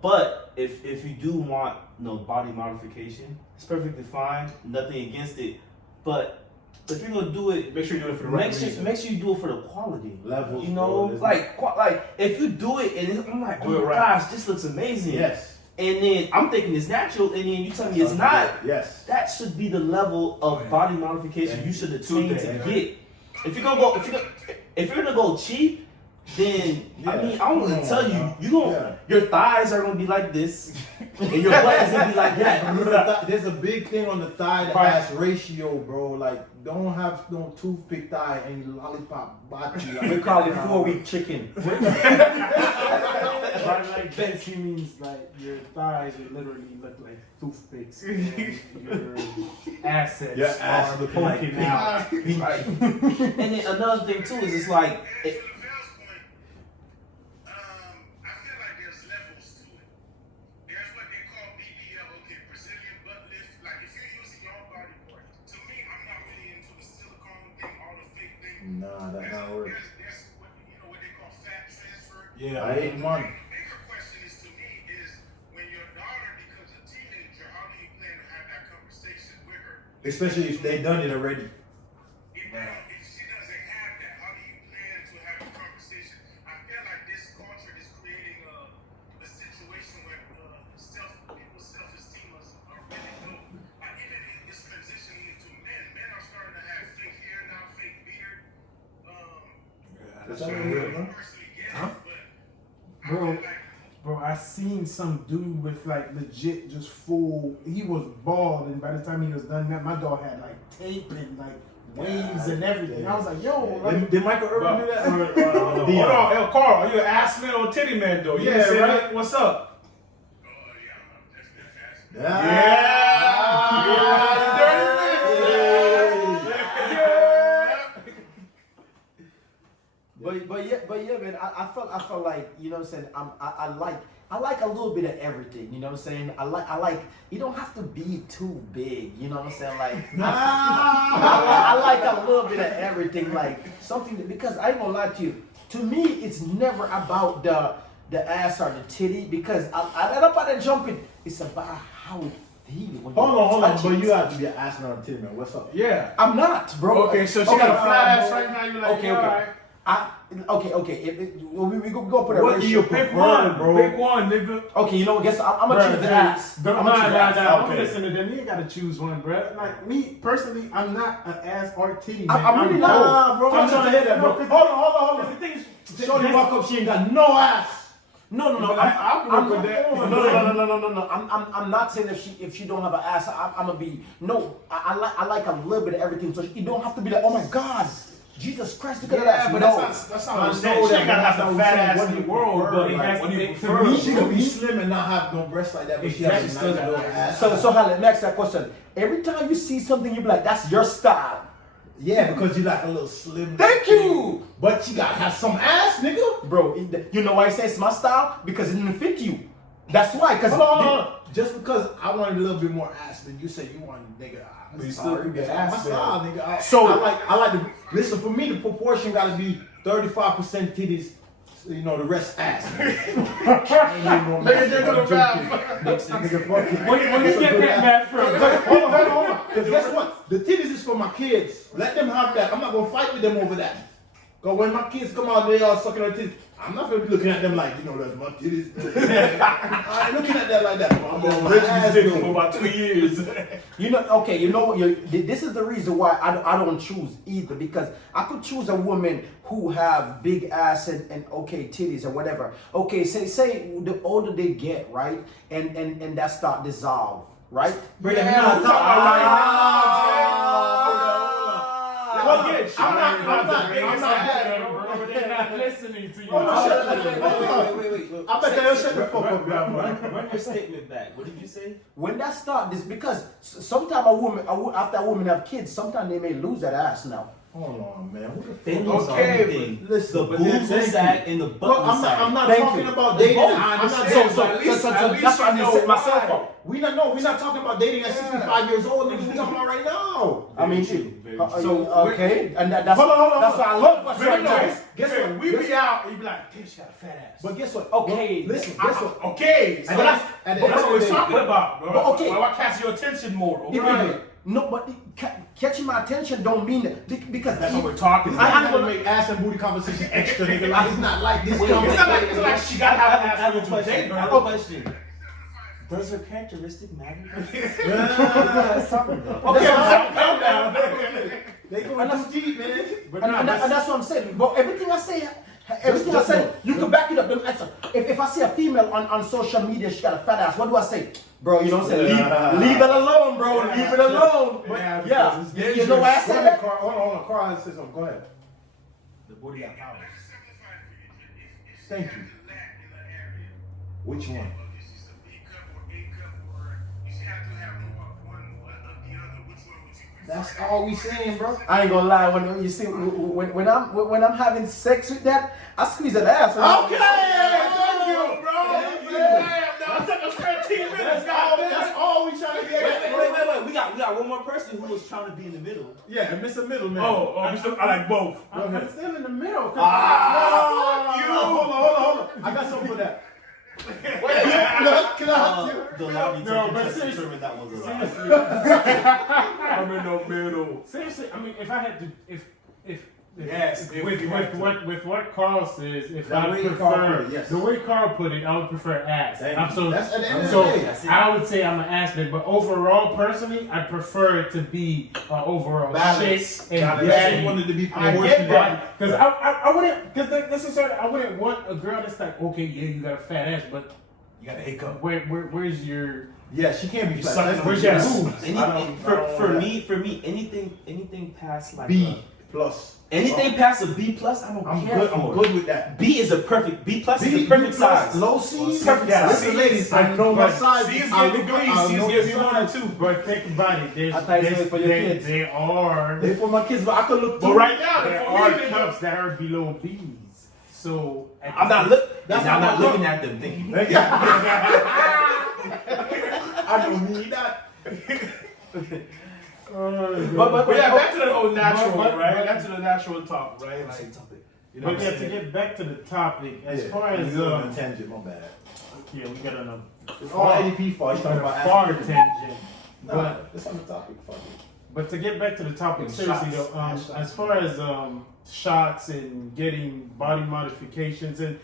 But if you do want, you know, body modification, it's perfectly fine. Nothing against it. But if you're gonna do it, Make sure you do it for the right reason. make sure you do it for the quality. Levels, You know, bro, like if you do it and I'm like, oh Do it my right. gosh, this looks amazing. Yes. And then I'm thinking it's natural, and then you tell me it's not. Yes. That should be the level of body modification you should attain to Yeah. get. If you're gonna go, if you're gonna go cheap, then I mean, I'm gonna tell you, your thighs are gonna be like this, and your butt is gonna be like that. There's a big thing on the thigh that has ratio, bro. Like, don't have no toothpick thigh and lollipop body. Like, We call it 4-week chicken. By like this, he means like your thighs would literally look like toothpicks. And your assets Your ass are looking like poking out. Right. And then another thing too is it's like. To Levelle's point, I feel like there's levels to it. There's what they call BBL, okay, Brazilian butt lift. Like if you're using your own body part, to me, I'm not really into the silicone thing, all the fake thing. Nah, that not work. There's what, what they call fat transfer. Yeah. I ain't money. The bigger question is to me is when your daughter becomes a teenager, how do you plan to have that conversation with her? Especially if they done it already. If she doesn't have that, how do you plan to have a conversation? I feel like this culture is creating a situation where people's self-esteem are really low. Like even in this transitioning into men are starting to have fake hair now, fake beard. That's I all don't real, huh? personally get Huh? it, but I feel like Bro, I seen some dude with like legit just full. He was bald, and by the time he was done that, my dog had like tape and like waves and everything. I was like, yo, like, Did Michael Irvin do that? Hold on, hey, Karl, are you an ass man or a titty man though? You Yeah, didn't say right. that. What's up? yeah, I'm definitely But yeah, man. I felt like, you know what I'm saying. I like a little bit of everything. You know what I'm saying. I like. You don't have to be too big. You know what I'm saying. Like I like a little bit of everything. Like something because I ain't gonna lie to you. To me, it's never about the ass or the titty because I end up at the jumping. It's about how it feels. Hold on. But you have to be an ass not a titty, man. What's up? Yeah. I'm not, bro. Okay, so she got a flat ass right now. You're like, Okay, all okay. right. We go put a What do ratio. you Pick prefer, one, bro? Pick one, nigga. Okay, you know what? Guess I'm gonna choose the ass. Don't I'm mind gonna choose the that. ass. I'm Okay. listening to them. You gotta choose one, bro. Like me personally, I'm not an ass or titty man. I'm really not. Nah, bro. I'm trying to hear that, bro. Hold on. The thing is, Shorty walk up, she ain't got no ass. No. I'll work with that. No. I'm not saying if she don't have an ass, I'm gonna be no. I like a little bit of everything. So you don't have to be like, oh my God, Jesus Christ, look at that. Yeah, but No. that's not what I'm I saying. know She ain't that, gotta but have that's the not fat what I'm ass saying. in the What do you world, prefer? but Like, what do you for prefer? me, She could be slim and not have no breasts like that, but she has a Exactly. nice little ass. So Hallet, next that question. Every time you see something, you be like, that's your style. Yeah, because you like a little slim. Thank you, But you gotta have some ass, nigga. bro. You know why I say it's my style? Because it didn't fit you. That's why. Because Hold on. Just because I wanted a little bit more ass than you said you wanted, nigga. But you still could get ass, my style, nigga. So- I like the listen. For me, the proportion gotta be 35% titties. You know, the rest ass. Nigga, just go to the Nigga, fuck it. where you get that back from? Hold on. Because guess what? The titties is for my kids. Let them have that. I'm not gonna fight with them over that. Cause when my kids come out, they all sucking their titties. I'm not gonna be looking at them like, you know, that's my titties. I ain't looking at that like that. I'm gonna Rich ass dick though. for about 2 years. you know, okay, you know what? This is the reason why I don't choose either because I could choose a woman who have big ass and okay titties or whatever. Okay, say the older they get, right, and that start dissolve, right? Bring Yeah, it I'm talking about right They're not listening to you. Wait. I bet they'll shut the fuck up, bro. Run your statement back. What did you say? When that start because sometimes after a woman have kids, sometimes they may lose that ass now. Hold on, man. What the They fuck? lose Okay, everything. listen, The but boobs will thank sag and the butt Look, will I'm sag. not Thank talking you. about It's dating. both. I'm not understand, saying but so. at least- so at least That's what I you didn't set know myself why. up. We're not talking about dating at 65 years old. Niggas, we talking about right now. I mean, Very true. so okay, and that's Hold on. that's why I love what's right now. Guess what? We be out, and you be like, damn, she got a fat ass. But guess what? Okay. Well, listen. Guess what? Okay, so And that's, at the that's end what of we're the day- talking about, bro. But okay. Why catch your attention more? Okay? Right. No, but catching my attention don't mean that because That's what we're talking about. I'm gonna make ass and booty conversation extra, nigga. Like, it's not like this. Wait, conversation. It's like she gotta have an I ass have a to question. date I have her. a question. Does her characteristic matter? Let's talk about. Okay, calm down. They going too deep, man. and that's what I'm saying. But everything I say, you can back it up. Don't answer. If I see a female on social media, she got a fat ass. What do I say, bro? You know what I'm saying? Leave it alone, bro. Leave it alone. Yeah, But, yeah. because it's You know why I Go say ahead, that? Carl. Hold on. Carl has to say something. Go ahead. The booty got power. Thank you. Which one? That's all we saying, bro. I ain't gonna lie. When you see when I'm having sex with that, I squeeze that ass. Okay. Thank you, bro. Damn, that took us 15 minutes, guys. That's all we trying to get. Wait. We got one more person who was trying to be in the middle. Yeah, Mr. Middleman. I like both. I'm still in the middle. Fuck you. Hold on. I got something for that. Wait, Can I? The lobby No, took but test seriously- determined that was a lie. Seriously, I'm in the middle. seriously. I mean, if I had to, if Yes, if with you had to. with what Karl says, if The I way Karl prefer put it, yes. the way Karl put it, I would prefer ass. Thank I'm you. so That's at the end of so the day. That's it. I would say I'm an ass man, but overall, personally, I prefer it to be overall Balance. shape and Got it. body. You wanted to be I get proportionate. that because I wouldn't because necessarily I wouldn't want a girl that's like, okay, yeah, you got a fat ass, but You got a hiccup. where's your Yeah, she can't be You flat. suck That's it. where's what your she boobs? is. For me, anything past like B plus. anything past a B plus, I don't I'm care good. for. I'm good with that. B is a perfect B plus is B a perfect plus, size. Low C's. Perfect size. Listen, ladies, I know my size. C's I get look- degrees. I C's know give the you 1 or size. 2. But think about it. I thought you said for your kids. There are They for my kids, but I could look But through. right now, there for are me, nigga, cups that are below B's. So I'm not That's I'm not not my looking look. at them thinking. I don't need that. But yeah, back to the old natural, but- right? but- Back to the natural talk, right? Like, you know But what yeah, I'm to saying? get back to the topic, as Yeah, far as we went on a tangent, my bad. yeah, we got on a It's all Eddy P fault. He's talking about far ass. tangent. Nah, But it's on the topic. Fuck it. But to get back to the topic, And seriously shots. though, And shots. as far as shots and getting body modifications, and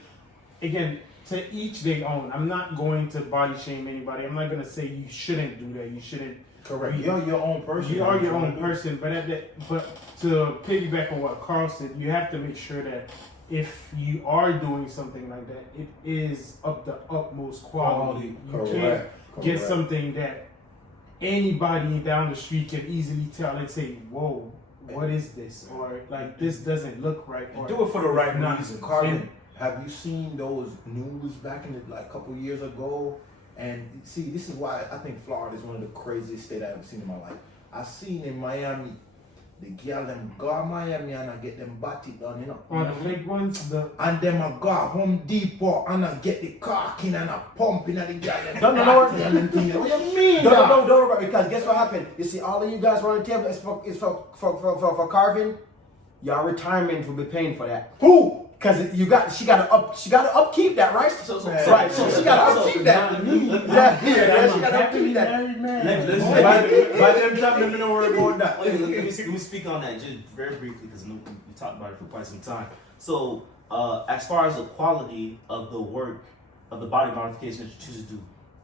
again, to each their own. I'm not going to body shame anybody. I'm not going to say you shouldn't do that. You shouldn't. Correct. You're your own person. You are your own person, but to piggyback on what Karl said, you have to make sure that if you are doing something like that, it is of the utmost quality. You can't Correct. get something that anybody down the street can easily tell and say, "Whoa, what is this?" Or like, "This doesn't look right." Or Do it for the right not. reason. Karven, have you seen those news back in the, like a couple years ago? And see, this is why I think Florida is one of the craziest states I've ever seen in my life. I seen in Miami, the girl them go Miami and I get them body done, you know. Or the fake ones, And them I go Home Depot and I get the caulking and I pumping and the girl them. No. body and them things. What you mean? Don't dog? worry about it, because guess what happened? You see, all of you guys around the table is for Karven. Y'all retirement will be paying for that. Who? Cause she gotta upkeep that, right? So Right, so she gotta upkeep that. Yeah, she gotta upkeep that. By them time, let me know where we're going that. Wait, let me speak on that just very briefly because we talked about it for quite some time. So, as far as the quality of the work of the body modification that you choose to do,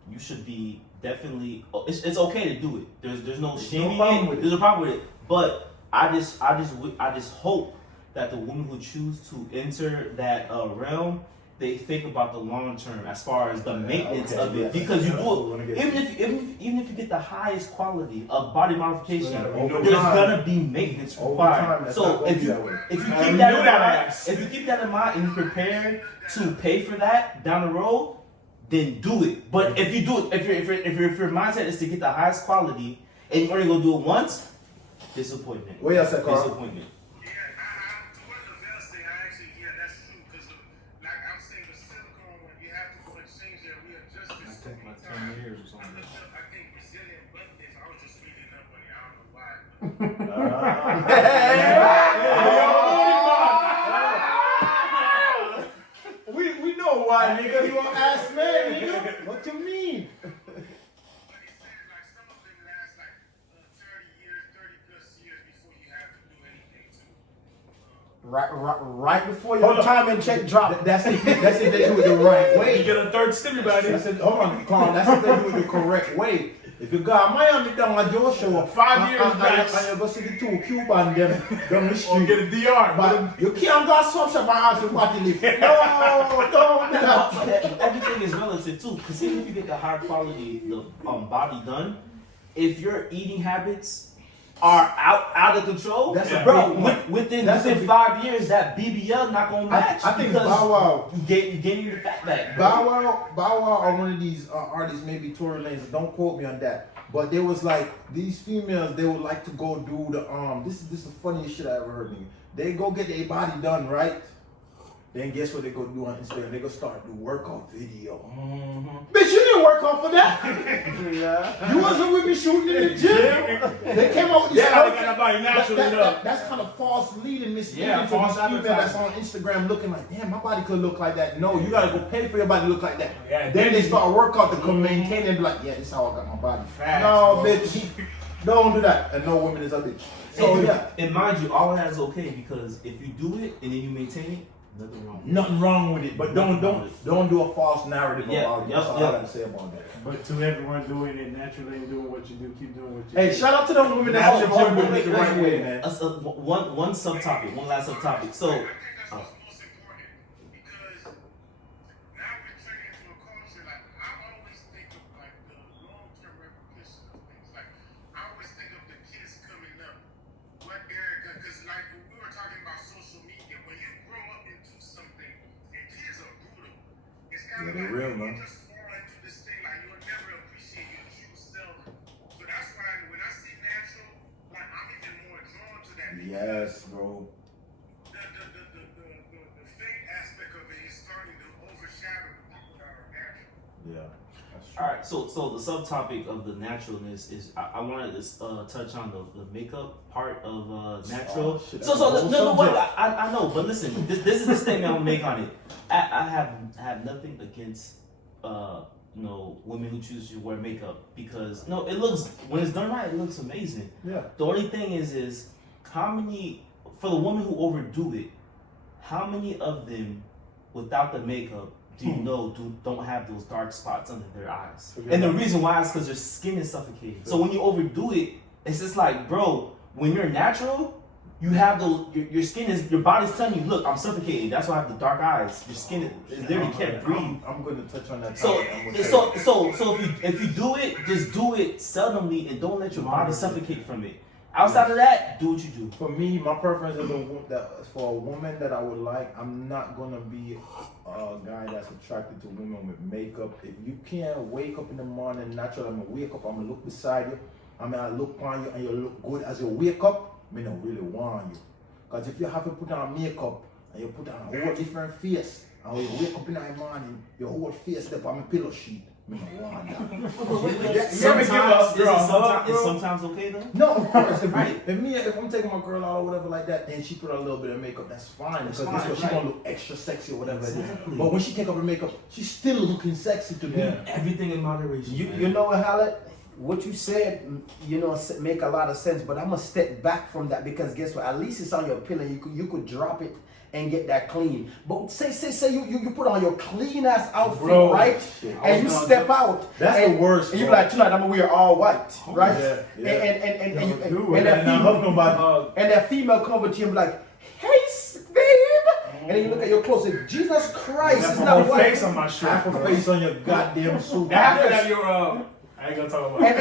you should be definitely. It's okay to do it. There's no shame problem in with it. it. There's no problem with it. But I just hope that the women who choose to enter that realm, they think about the long term as far as the maintenance okay, of it, yes. because you That's what we're do gonna it get even if you get the highest quality of body modification, Over there's time. gonna be maintenance Over required. time, that's So not gonna if be you that way. if you And keep we that do in that mind, ass. if you keep that in mind and you're prepared to pay for that down the road, then do it. But if you do it, if your mindset is to get the highest quality and you're only gonna do it once, disappointment. What y'all said, Karl? Disappointment. looked up, I think, Brazilian butt lift. I was just reading up on it. I don't know why. We know why, nigga. You want ass man, nigga? What you mean? But it said like some of them last like 30 years, 30 plus years before you have to do anything to. Right before your time and check drop. That's if they do it the right You way. get a third stimuli. That's it. Hold on, Karl. That's if they do it the correct way. If you got Miami down at your show, 5 years max. and you go see the two Cuban them down the Or street. get a DR. But you can't go some shop and ask your body lift. No, don't do that. Everything is relative too, because even if you get the high quality body done, if your eating habits are out of control, That's a bro, big one. within That's a 5 years, that BBL not gonna match. I think because Bow Wow. you gaining your fat back. Bro. Bow Wow are one of these artists, maybe Tory Lanez. Don't quote me on that. But they was like these females. They would like to go do the This is the funniest shit I ever heard. Nigga. They go get their body done right. Then guess what they go do on Instagram? They go start do workout video. Bitch, you didn't work out for that. Yeah. You wasn't with me shooting in the gym. They came out with this. Yeah, they got that body naturally up. That's kind of false leading, misleading Yeah, to false these female that's on advertising. Instagram looking like, damn, my body could look like that. No, you gotta go pay for your body to look like that. Yeah, Then they start workout to come maintain and be like, yeah, this is how I got my body. Facts, No, bro. bitch, don't do that. And no woman is a bitch. So And, yeah, and mind you, all of that is okay because if you do it and then you maintain it, nothing wrong. nothing wrong with it, but don't do a false narrative Yeah, about it. That's all I gotta say about that. But to everyone doing it naturally and doing what you do, keep doing what you do. Hey, shout out to them women that Natural help women make the right way, man. One subtopic, one last subtopic. So, I think that's what's most important because now we're turning into a culture. Like I always think of like the long-term repercussions of things. Like I always think of the kids coming up. What they're because like when we were talking about social media, when you grow up into something, and kids are brutal. It's kind Yeah, of they're like real, you man. just fall into this thing like you'll never appreciate your true self. So that's why when I see natural, like I'm even more drawn to that. Yes, bro. The fake aspect of it is starting to overshadow the people that are natural. Yeah, that's true. all right. So the subtopic of the naturalness is I wanted to touch on the makeup part of natural. Oh, shit, so that's a whole no, wait, subject. I know, but listen, this is the statement I'm gonna make on it. I have nothing against women who choose to wear makeup because no, it looks when it's done right, it looks amazing. Yeah. The only thing is how many for the women who overdo it, how many of them without the makeup do you know don't have those dark spots under their eyes? Forget And the about it. reason why is because their skin is suffocating. So when you overdo it, it's just like, bro, when you're natural, you have those your skin is your body's telling you, look, I'm suffocating. That's why I have the dark eyes. Your skin is literally can't breathe. I'm going to touch on that. So topic. I'm gonna so if you do it, just do it seldomly and don't let your body suffocate from it. Outside of that, do what you do. For me, my preference is for a woman that I would like. I'm not gonna be a guy that's attracted to women with makeup. If you can't wake up in the morning natural, I'm gonna wake up. I'm gonna look beside you. I'm gonna look on you, and you look good as you wake up. I don't really want you, cause if you have to put on makeup and you put on a whole different face, and when you wake up in the morning, your whole face step on my pillow sheet. I don't want that. Sometimes, sometimes okay though. No, of course. If I'm taking my girl out or whatever like that, then she put on a little bit of makeup. That's fine because That's this fine, way she right. gonna look extra sexy or whatever it Exactly. is. But when she take off her makeup, she's still looking sexy to me. Everything in moderation. man. You know what, Hallet? What you said, make a lot of sense. But I'm gonna step back from that because guess what? At least it's on your pillow. You could drop it and get that clean. But say you put on your clean ass outfit, Bro, right? shit. And you step out. That's and, the worst, And you be bro. like, tonight I'm gonna wear all white, right? Yeah, yeah. And And not hug nobody. that female come over to you and be like, hey, babe. And then you look at your clothes and Jesus Christ, That's it's my not whole white. face on my shirt. Half her face on your goddamn suit. After that, you're I ain't gonna talk about it.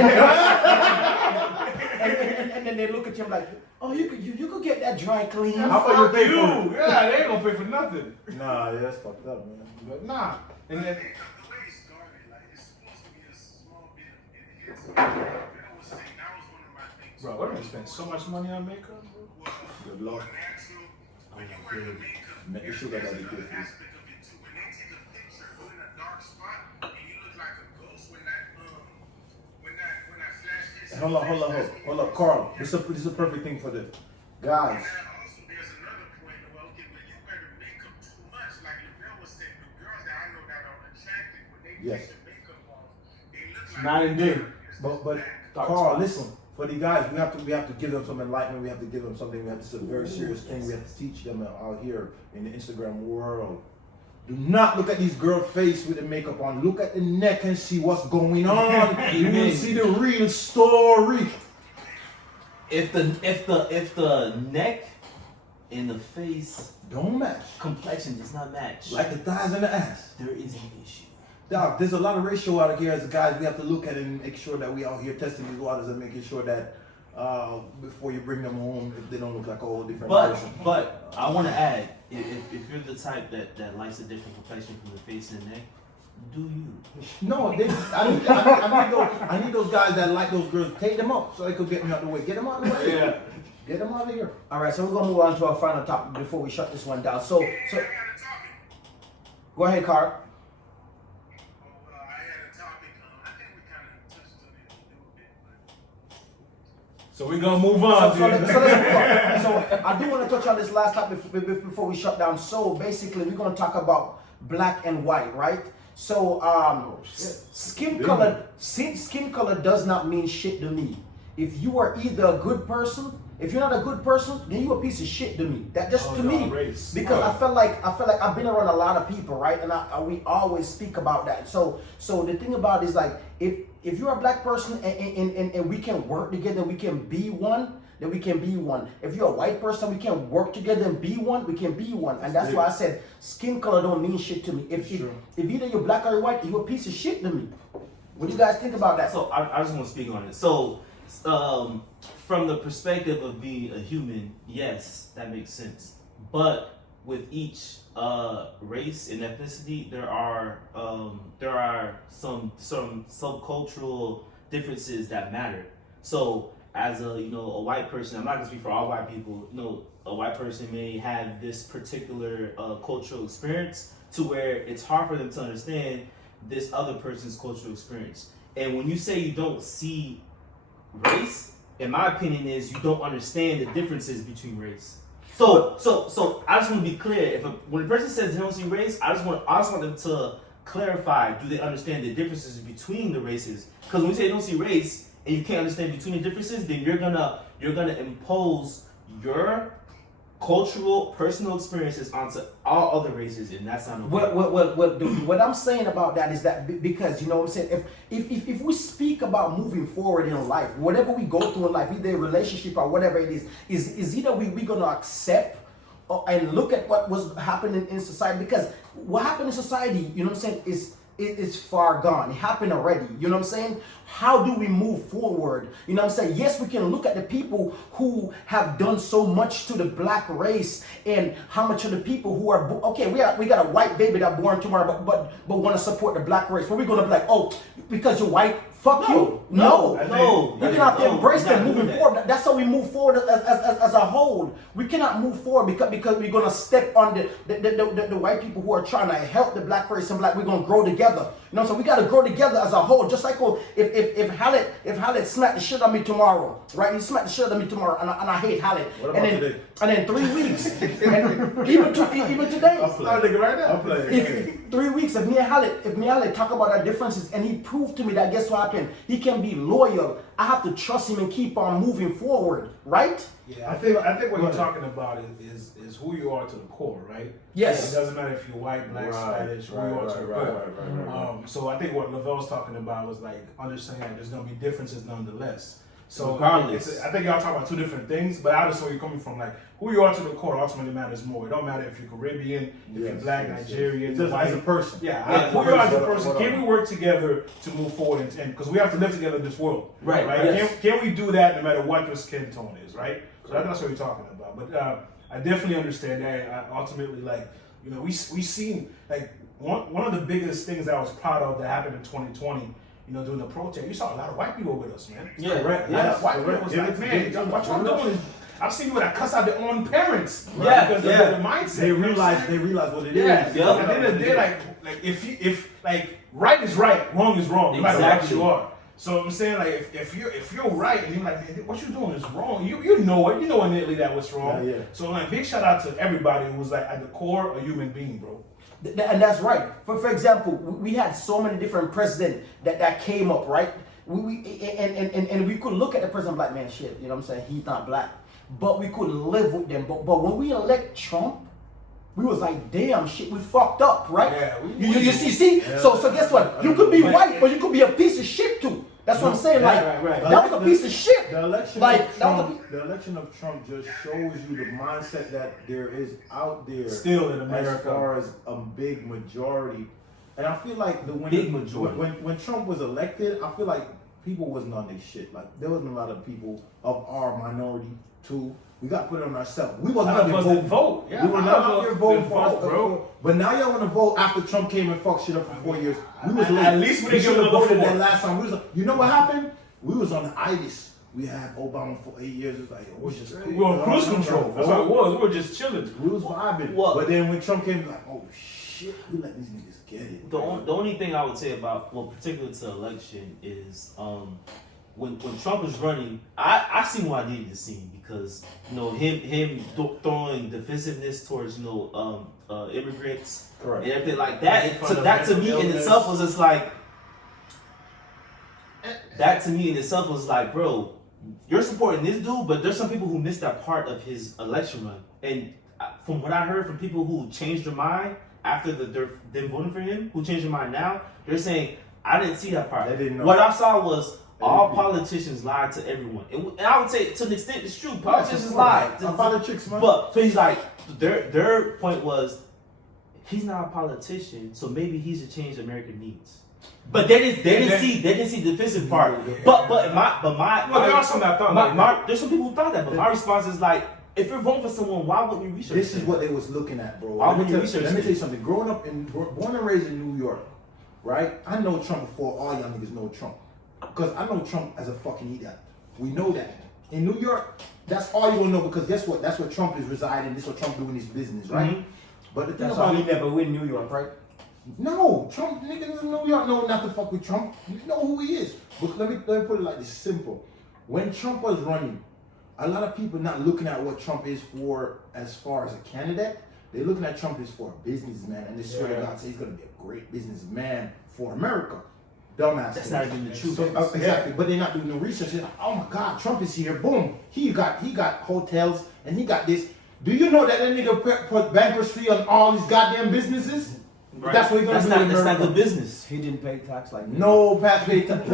And then they look at you and like, oh, you could get that dry clean. How about you pay for You, yeah, they ain't gonna pay for nothing. it? Nah, yeah, that's fucked up, man. But nah. And I then, think the way it started, like it's supposed to be a small bit of enhancement. I was saying that was one of my things. bro, we're gonna spend so much money on makeup, bro. Well, Good luck. natural, when you wear the makeup, You should there's have that another good. aspect of it too. When they take a picture, put in a dark spot, and you look like a ghost when that Hold on, Karl. This is a perfect thing for the guys. Also, there's another point. Well, okay, when you wear the makeup too much, like Levelle was saying, the girls that I know that are attractive, when they Yes. take the makeup off, they look like Night and day. But Karl, listen. For the guys, we have to give them some enlightenment. We have to give them something. This is a very serious thing. We have to teach them out here in the Instagram world. Do not look at these girl face with the makeup on. Look at the neck and see what's going on. You will see the real story. If the neck and the face Don't match. complexion does not match, Like the thighs and the ass. there is an issue. Dog, there's a lot of ratio out here as guys. We have to look at it and make sure that we out here testing these waters and making sure that before you bring them home, if they don't look like a whole different person. But I want to add, if you're the type that likes a different complexion from the face and neck, do you? No, I need those guys that like those girls. Take them up so they could get me out of the way. Get them out of the way. Yeah. Get them out of here. All right, so we're gonna move on to our final topic before we shut this one down. So I got a topic. go ahead, Karl. I had a topic. I think we kind of touched on it a little bit, but So we're gonna move on. So dude. let's move on. So I do want to touch on this last topic before we shut down. So basically, we're gonna talk about black and white, right? So skin color does not mean shit to me. If you are either a good person, if you're not a good person, then you're a piece of shit to me. That just to me, race. because I feel like I've been around a lot of people, right? And we always speak about that. So the thing about it is like if you're a black person and we can work together, we can be one. Then we can be one. If you're a white person, we can work together and be one. We can be one, and that's why I said skin color don't mean shit to me. If either you're black or you're white, you're a piece of shit to me. What do you guys think about that? So I just want to speak on it. So from the perspective of being a human, yes, that makes sense. But with each race and ethnicity, there are some subcultural differences that matter. So as a white person, I'm not gonna speak for all white people. A white person may have this particular cultural experience to where it's hard for them to understand this other person's cultural experience. And when you say you don't see race, in my opinion, is you don't understand the differences between race. So I just want to be clear. When a person says they don't see race, I just want them to clarify: do they understand the differences between the races? Because when you say you don't see race and you can't understand between the differences, then you're gonna impose your cultural, personal experiences onto all other races, and that's not okay. What I'm saying about that is that because you know what I'm saying, if we speak about moving forward in life, whatever we go through in life, either a relationship or whatever it is either we're gonna accept and look at what was happening in society, because what happened in society, you know what I'm saying, is far gone. It happened already. You know what I'm saying? How do we move forward? You know what I'm saying? Yes, we can look at the people who have done so much to the black race, and how much of the people who are we got a white baby that born tomorrow, but want to support the black race. What are we gonna be like? Oh, because you're white, fuck you. No. You cannot embrace them moving forward. That's how we move forward as a whole. We cannot move forward because we're gonna step on the white people who are trying to help the black race and black. We're gonna grow together. You know, so we gotta grow together as a whole. Just like if Hallet smacked the shit on me tomorrow, right? He smacked the shit on me tomorrow, and I hate Hallet. What about today? And then 3 weeks, and even today, I'm playing. if 3 weeks, if me and Hallet talk about our differences, and he proved to me that guess what happened, he can be loyal. I have to trust him and keep on moving forward, right? Yeah, I think what you're talking about is who you are to the core, right? Yes. It doesn't matter if you're white, black, Spanish, who you are to the core. Right. So I think what Levelle's talking about was like understanding that there's gonna be differences nonetheless. So Regardless. I think y'all talking about two different things, but I understand where you're coming from. Like who you are to the core ultimately matters more. It don't matter if you're Caribbean, if you're black, Nigerian, Just white. as a person. Yeah, who you are as a person. Can we work together to move forward and because we have to live together in this world, Right, Right? Can we do that no matter what your skin tone is, right? So that's what we're talking about. But I definitely understand that. Ultimately, like we seen like one of the biggest things that I was proud of that happened in 2020. During the protest, you saw a lot of white people with us, man. Yeah, Correct. A lot of Yes, white people correct. was like, man, what y'all doing is. I've seen people that cuss out their own parents, Yeah, because yeah. of the mindset. They realize what it is. Yeah, It's At the end of the day, like if right is right, wrong is wrong, no matter what Exactly. you are. So I'm saying like if you're right and you're like, man, what you doing is wrong. You know it. You know innately that what's wrong. Yeah. So like big shout out to everybody who was like at the core a human being, bro. And that's right. For example, we had so many different presidents that came up, right? And we could look at the president like, man, shit, you know what I'm saying? He's not black. But we could live with them. But when we elect Trump, we was like, damn, shit, we fucked up, right? Yeah, you see? Yeah. So guess what? You could be white, but you could be a piece of shit too. That's what I'm saying. Like, right. that was a piece of shit. The election Like, of Trump, the election of Trump just shows you the mindset that there is out there Still in as America. far as a big majority. And I feel like Big majority. when Trump was elected, I feel like people wasn't on their shit. Like there wasn't a lot of people of our minority too. We got to put it on ourselves. We wasn't out there voting. Yeah, We were not out there voting for us, bro. But now y'all want to vote after Trump came and fucked shit up for 4 years. We was late. At least we didn't should give have another voted 4. that last time. We was, you know what happened? We was on the ISIS. We had Obama for 8 years. It's like, we just We were on cruise control. That's what it was. We were just chilling. We was vibing. Well- but then when Trump came, like, oh shit, we let these niggas get it. The only thing I would say about, well, particular to election is when Trump was running, I seen what I needed to see because him throwing defensiveness towards immigrants Correct. and everything like that. That to me in itself was just like bro, you're supporting this dude, but there's some people who missed that part of his election run. And from what I heard from people who changed their mind after them voting for him, who changed their mind now, they're saying, I didn't see that part. They didn't know. What I saw was all politicians lied to everyone. And I would say to an extent it's true. Politicians lied. Politics, man. But so he's like, their point was, he's not a politician, so maybe he should change American needs. But they didn't see the defensive part. But There are some that thought like that. there's some people who thought that. But my response is like, if you're voting for someone, why wouldn't you research? This is them? what they was looking at, bro. Why Let me would you tell research let me it? tell you something. Born and raised in New York, right? I know Trump before all y'all niggas know Trump. Because I know Trump as a fucking idiot. We know that. In New York, that's all you will know because guess what? That's where Trump is residing. This is what Trump doing his business, right? Mhm. But the thing That's why about we never win New York, right? no, Trump, niggas in New York know not to fuck with Trump. You know who he is. But let me put it like this, simple. When Trump was running, a lot of people not looking at what Trump is for as far as a candidate. They're looking at Trump as for a businessman, and they swear to God say he's gonna be a great businessman for America. Dumbass. That's not even the truth. So, exactly, but they're not doing no research. They're like, oh my God, Trump is here. Boom, he got hotels and he got this. Do you know that nigga put bankruptcy on all his goddamn businesses? Right. That's what he's gonna do. in That's not America. good business. He didn't pay tax like that. No, Pat paid tax.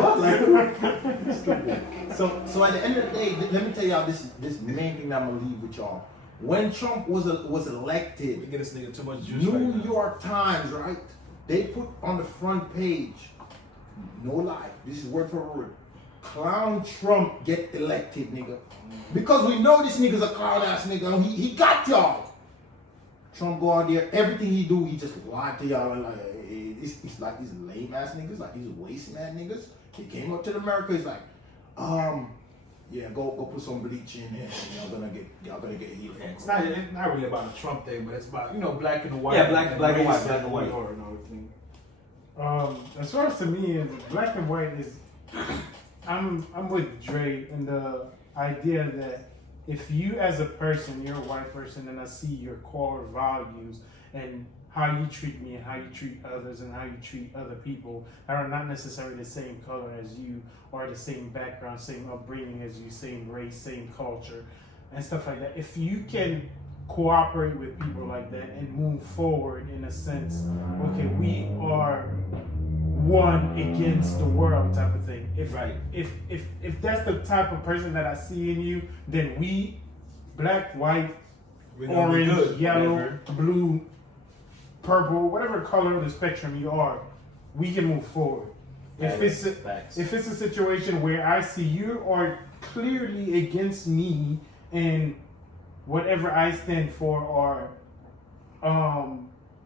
So at the end of the day, let me tell y'all this main thing that I'm gonna leave with y'all. When Trump was We elected, get this nigga too much juice right New now. York Times, right? They put on the front page, no lie, this is word for word. Clown Trump get elected, nigga. Because we know this nigga's a clown ass nigga. He got y'all. Trump go out there, everything he do, he just lied to y'all and like it's like these lame ass niggas, like these waste man niggas. He came up to America, he's like, yeah, go put some bleach in there and y'all gonna get heat. It's not really about a Trump thing, but it's about black and white. Yeah, black and white, race black and white. and everything. As far as to me, black and white is, I'm with Dre in the idea that if you as a person, you're a white person, and I see your core values and how you treat me and how you treat others and how you treat other people that are not necessarily the same color as you or the same background, same upbringing as you, same race, same culture, and stuff like that. If you can cooperate with people like that and move forward in a sense, okay, we are one against the world type of thing. If that's the type of person that I see in you, then we, black, white, We're gonna be orange, good, yellow, whatever. blue, purple, whatever color of the spectrum you are, we can move forward. If Facts. it's a situation where I see you are clearly against me and whatever I stand for, or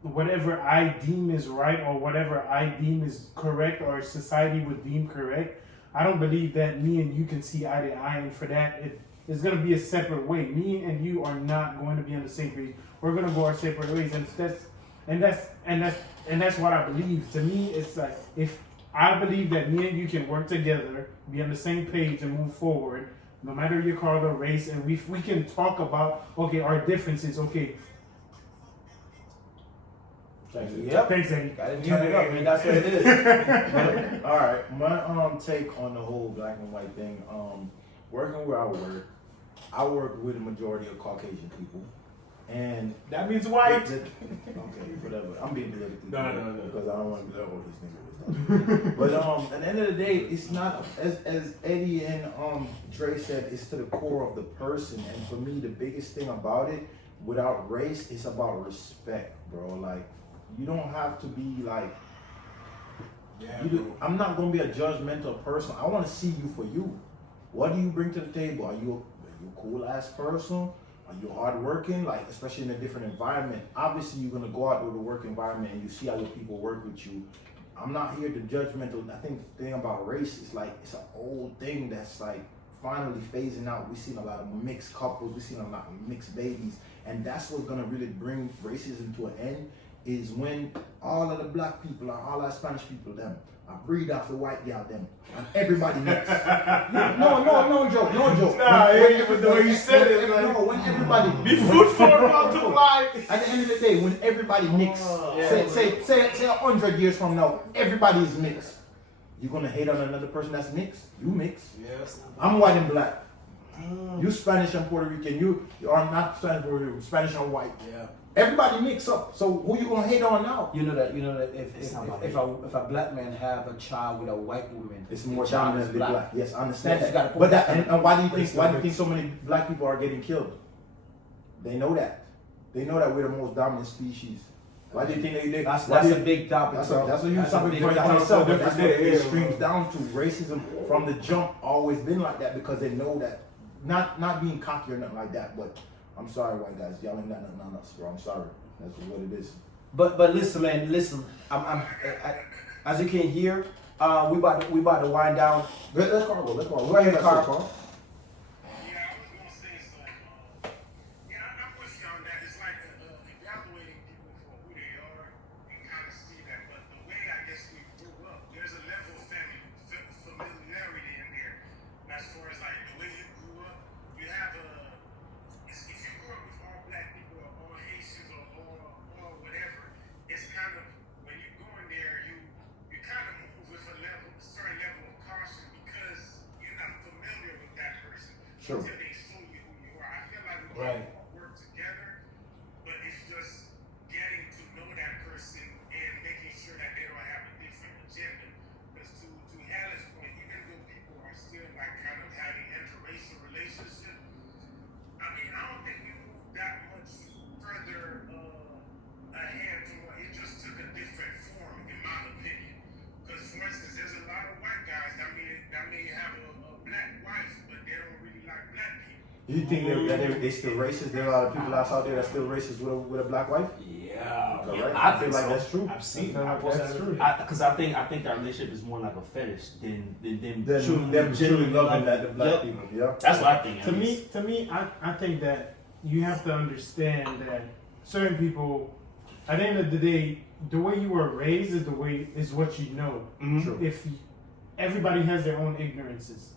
whatever I deem is right, or whatever I deem is correct, or society would deem correct, I don't believe that me and you can see eye to eye, and for that it's going to be a separate way. Me and you are not going to be on the same page. We're going to go our separate ways, and that's what I believe. To me, it's like if I believe that me and you can work together, be on the same page, and move forward, no matter your color, race, and we can talk about, okay, our differences, okay. Yep. Thanks, Eddie. Gotta turn it up, man. That's what it is. All right, my take on the whole black and white thing. Working where I work with a majority of Caucasian people, and That means white. okay, whatever. I'm being politically No. because I don't want to be like, oh, this nigga was. But at the end of the day, it's not as Eddie and Dre said. It's to the core of the person, and for me, the biggest thing about it, without race, it's about respect, bro. Like, you don't have to be like. Yeah, I'm not gonna be a judgmental person. I want to see you for you. What do you bring to the table? Are you a cool ass person? Are you hardworking? Like, especially in a different environment. Obviously, you're gonna go out to the work environment and you see how your people work with you. I'm not here to judgmental. I think the thing about race is like it's an old thing that's like finally phasing out. We've seen a lot of mixed couples. We've seen a lot of mixed babies, and that's what's gonna really bring racism to an end. Is when all of the black people and all the Spanish people them are breed off the white girl them and everybody mix. No joke. Nah, but the way you said it, like, no, when everybody be fruitful and multiply. at the end of the day, when everybody mix, say 100 years from now, everybody is mixed. You gonna hate on another person that's mixed? You mix. Yes. I'm white and black. You Spanish and Puerto Rican. You are not Spanish Puerto Rican. Spanish and white. Yeah. Everybody mix up. So who you gonna hate on now? You know that if a black man have a child with a white woman, It's more the child dominant is than black. Yes, I understand That's- you gotta that. put But that- and why do you think so many black people are getting killed? They know that. They know that we're the most dominant species. Why do you think they? That's why do a you- big topic. That's bro. a huge That's topic big for topic. itself. But that's what it Yeah. streams down to. Racism from the jump always been like that because they know that. Not being cocky or nothing like that, but I'm sorry, white guys, y'all ain't got nothing on us, bro. I'm sorry. That's what it is. But listen, man, listen. As you can hear, we about to wind down. Let's Karl go. Go ahead, Karl. Yeah, I was gonna say something. Yeah, I'm with you on that. It's like evaluating people for who they are and kind of see that. But the way I guess we grew up, there's a level of familiarity in there. As far as like the way you grew up, you have if you grew up with all black people or all Haitians or all whatever, it's kind of when you go in there, you kind of move with a certain level of caution because you're not familiar with that person. Sure. Until they show you who you are. I feel like we Right. can all work together, but it's just getting to know that person and making sure that they don't have a different agenda. Because to Hallet's point, even though people are still like kind of having interracial relationships, I mean, I don't think we moved that much further ahead from what it just took a different form, in my opinion. Because, for instance, there's a lot of white guys that may have a black wife, but they don't really like black people. You think that they still racist? There are a lot of people out there that's still racist with a black wife. Yeah, Correct. I I feel think like so. that's true. I've seen. I feel like that's true. Because I think that relationship is more like a fetish than Them genuinely truly loving love- the black Yep. people. Yeah. That's what I think. To me, I think that you have to understand that certain people, at the end of the day, the way you were raised is what you know. Mhm. True. If everybody has their own ignorances,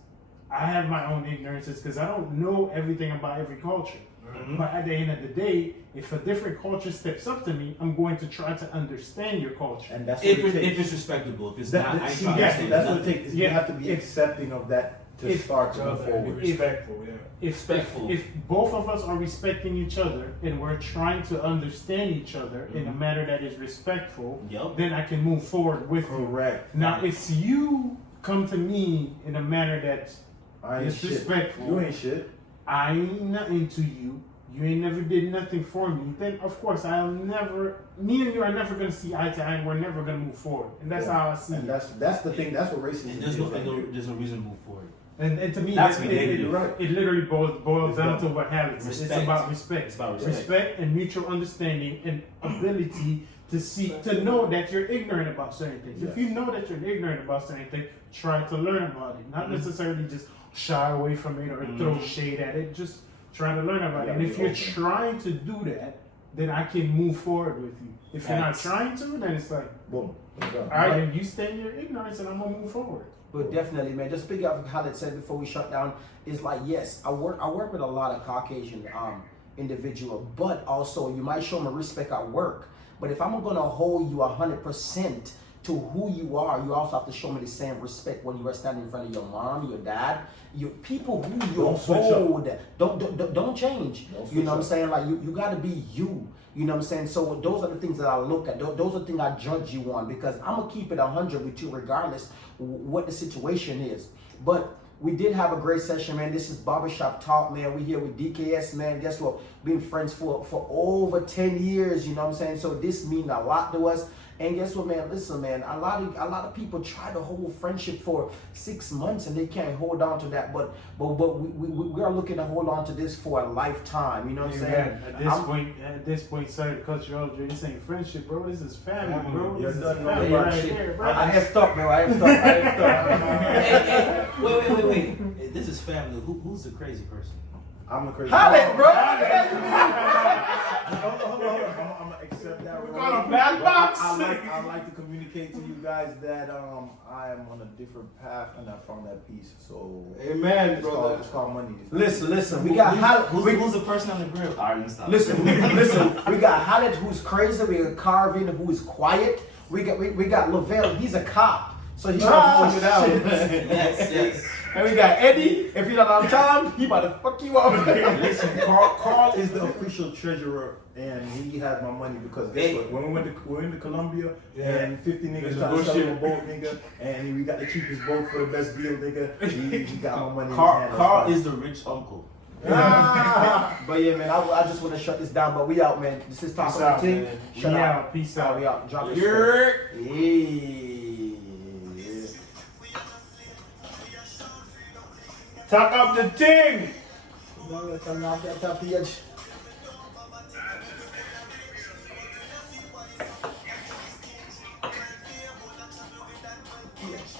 I have my own ignorances because I don't know everything about every culture. Mhm. But at the end of the day, if a different culture steps up to me, I'm going to try to understand your culture. And that's If what it takes. it's respectable, if it's That- not, I that- ain't see, trying to that's say what it nothing. takes. Yeah. You have to be accepting of that to If- start to move Be forward. respectful, yeah. Respectful. If both of us are respecting each other and we're trying to understand each other in a manner that is respectful, Yup. then I can move forward with you. Correct. Now, if you come to me in a manner that I ain't shit. disrespectful, You ain't shit. I ain't nothing to you, you ain't never did nothing for me, then of course me and you are never gonna see eye to eye and we're never gonna move forward. And that's Yeah. how I see And it. that's the thing. That's what racism And is. there's no reason to move forward. And to me, That's it negative. literally boils It's down about to what happens. It's respect. about respect. It's about respect. Respect and mutual understanding and ability to know that you're ignorant about certain things. If Yes. you know that you're ignorant about certain things, try to learn about it. Not necessarily just shy away from it or throw shade at it. Just try to learn about Yeah, it. And if be you're open. trying to do that, then I can move forward with you. If you're not Facts. trying to, then it's like, Boom. all right, then you stay in your ignorance and I'm gonna move forward. But definitely, man. Just pick up how it said before we shut down. Is like, yes, I work with a lot of Caucasian individual, but also you might show me respect at work. But if I'm gonna hold you 100% to who you are, you also have to show me the same respect when you are standing in front of your mom, your dad, your people who you Don't switch up. hold. Don't change. Don't You switch know what I'm up. saying? Like you gotta be you. You know what I'm saying? So those are the things that I look at. Those are the things I judge you on, because I'm gonna keep it 100 with you regardless what the situation is. But we did have a great session, man. This is Barbershop Talk, man. We here with DKS, man. Guess what? Been friends for over 10 years, you know what I'm saying? So this means a lot to us. And guess what, man? Listen, man, a lot of people try to hold friendship for 6 months and they can't hold on to that. But we are looking to hold on to this for a lifetime. You know what I'm saying? At this point, sorry to cut you off, Dre. This ain't friendship, bro. This is family, bro. You're This is done, family bro. right Shit. here, bro. I effed up, bro. I effed up. Wait. This is family. Who's the crazy person? I'm a crazy. Hallet, bro. Hold on. I'm gonna accept that. We call him bad box. I like to communicate to you guys that I am on a different path and I found that peace. So Amen, it's brother. called money. Listen. We got Hallet. Who's the person on the grill? All right, let me stop. Listen. We got Hallet, who's crazy. We got Karven, who is quiet. We got Levelle. He's a cop, so he's gonna push it out. yes. And we got Eddy. If you're not on time, he about to fuck you up. Listen, Karl is the official treasurer, and he has my money because guess what? When we went to Colombia, and 50 niggas tried to sell him a boat, nigga, and we got the cheapest boat for the best deal, nigga. He got my money. Karl is the rich uncle. But yeah, man, I just want to shut this down. But we out, man. This is Talk Peace on out, the Team. man. Shut We out. out. Peace All right, out. we out. Drop this. Yeah. Yeah. Talk up the thing. Turn off that top of the edge. Yes.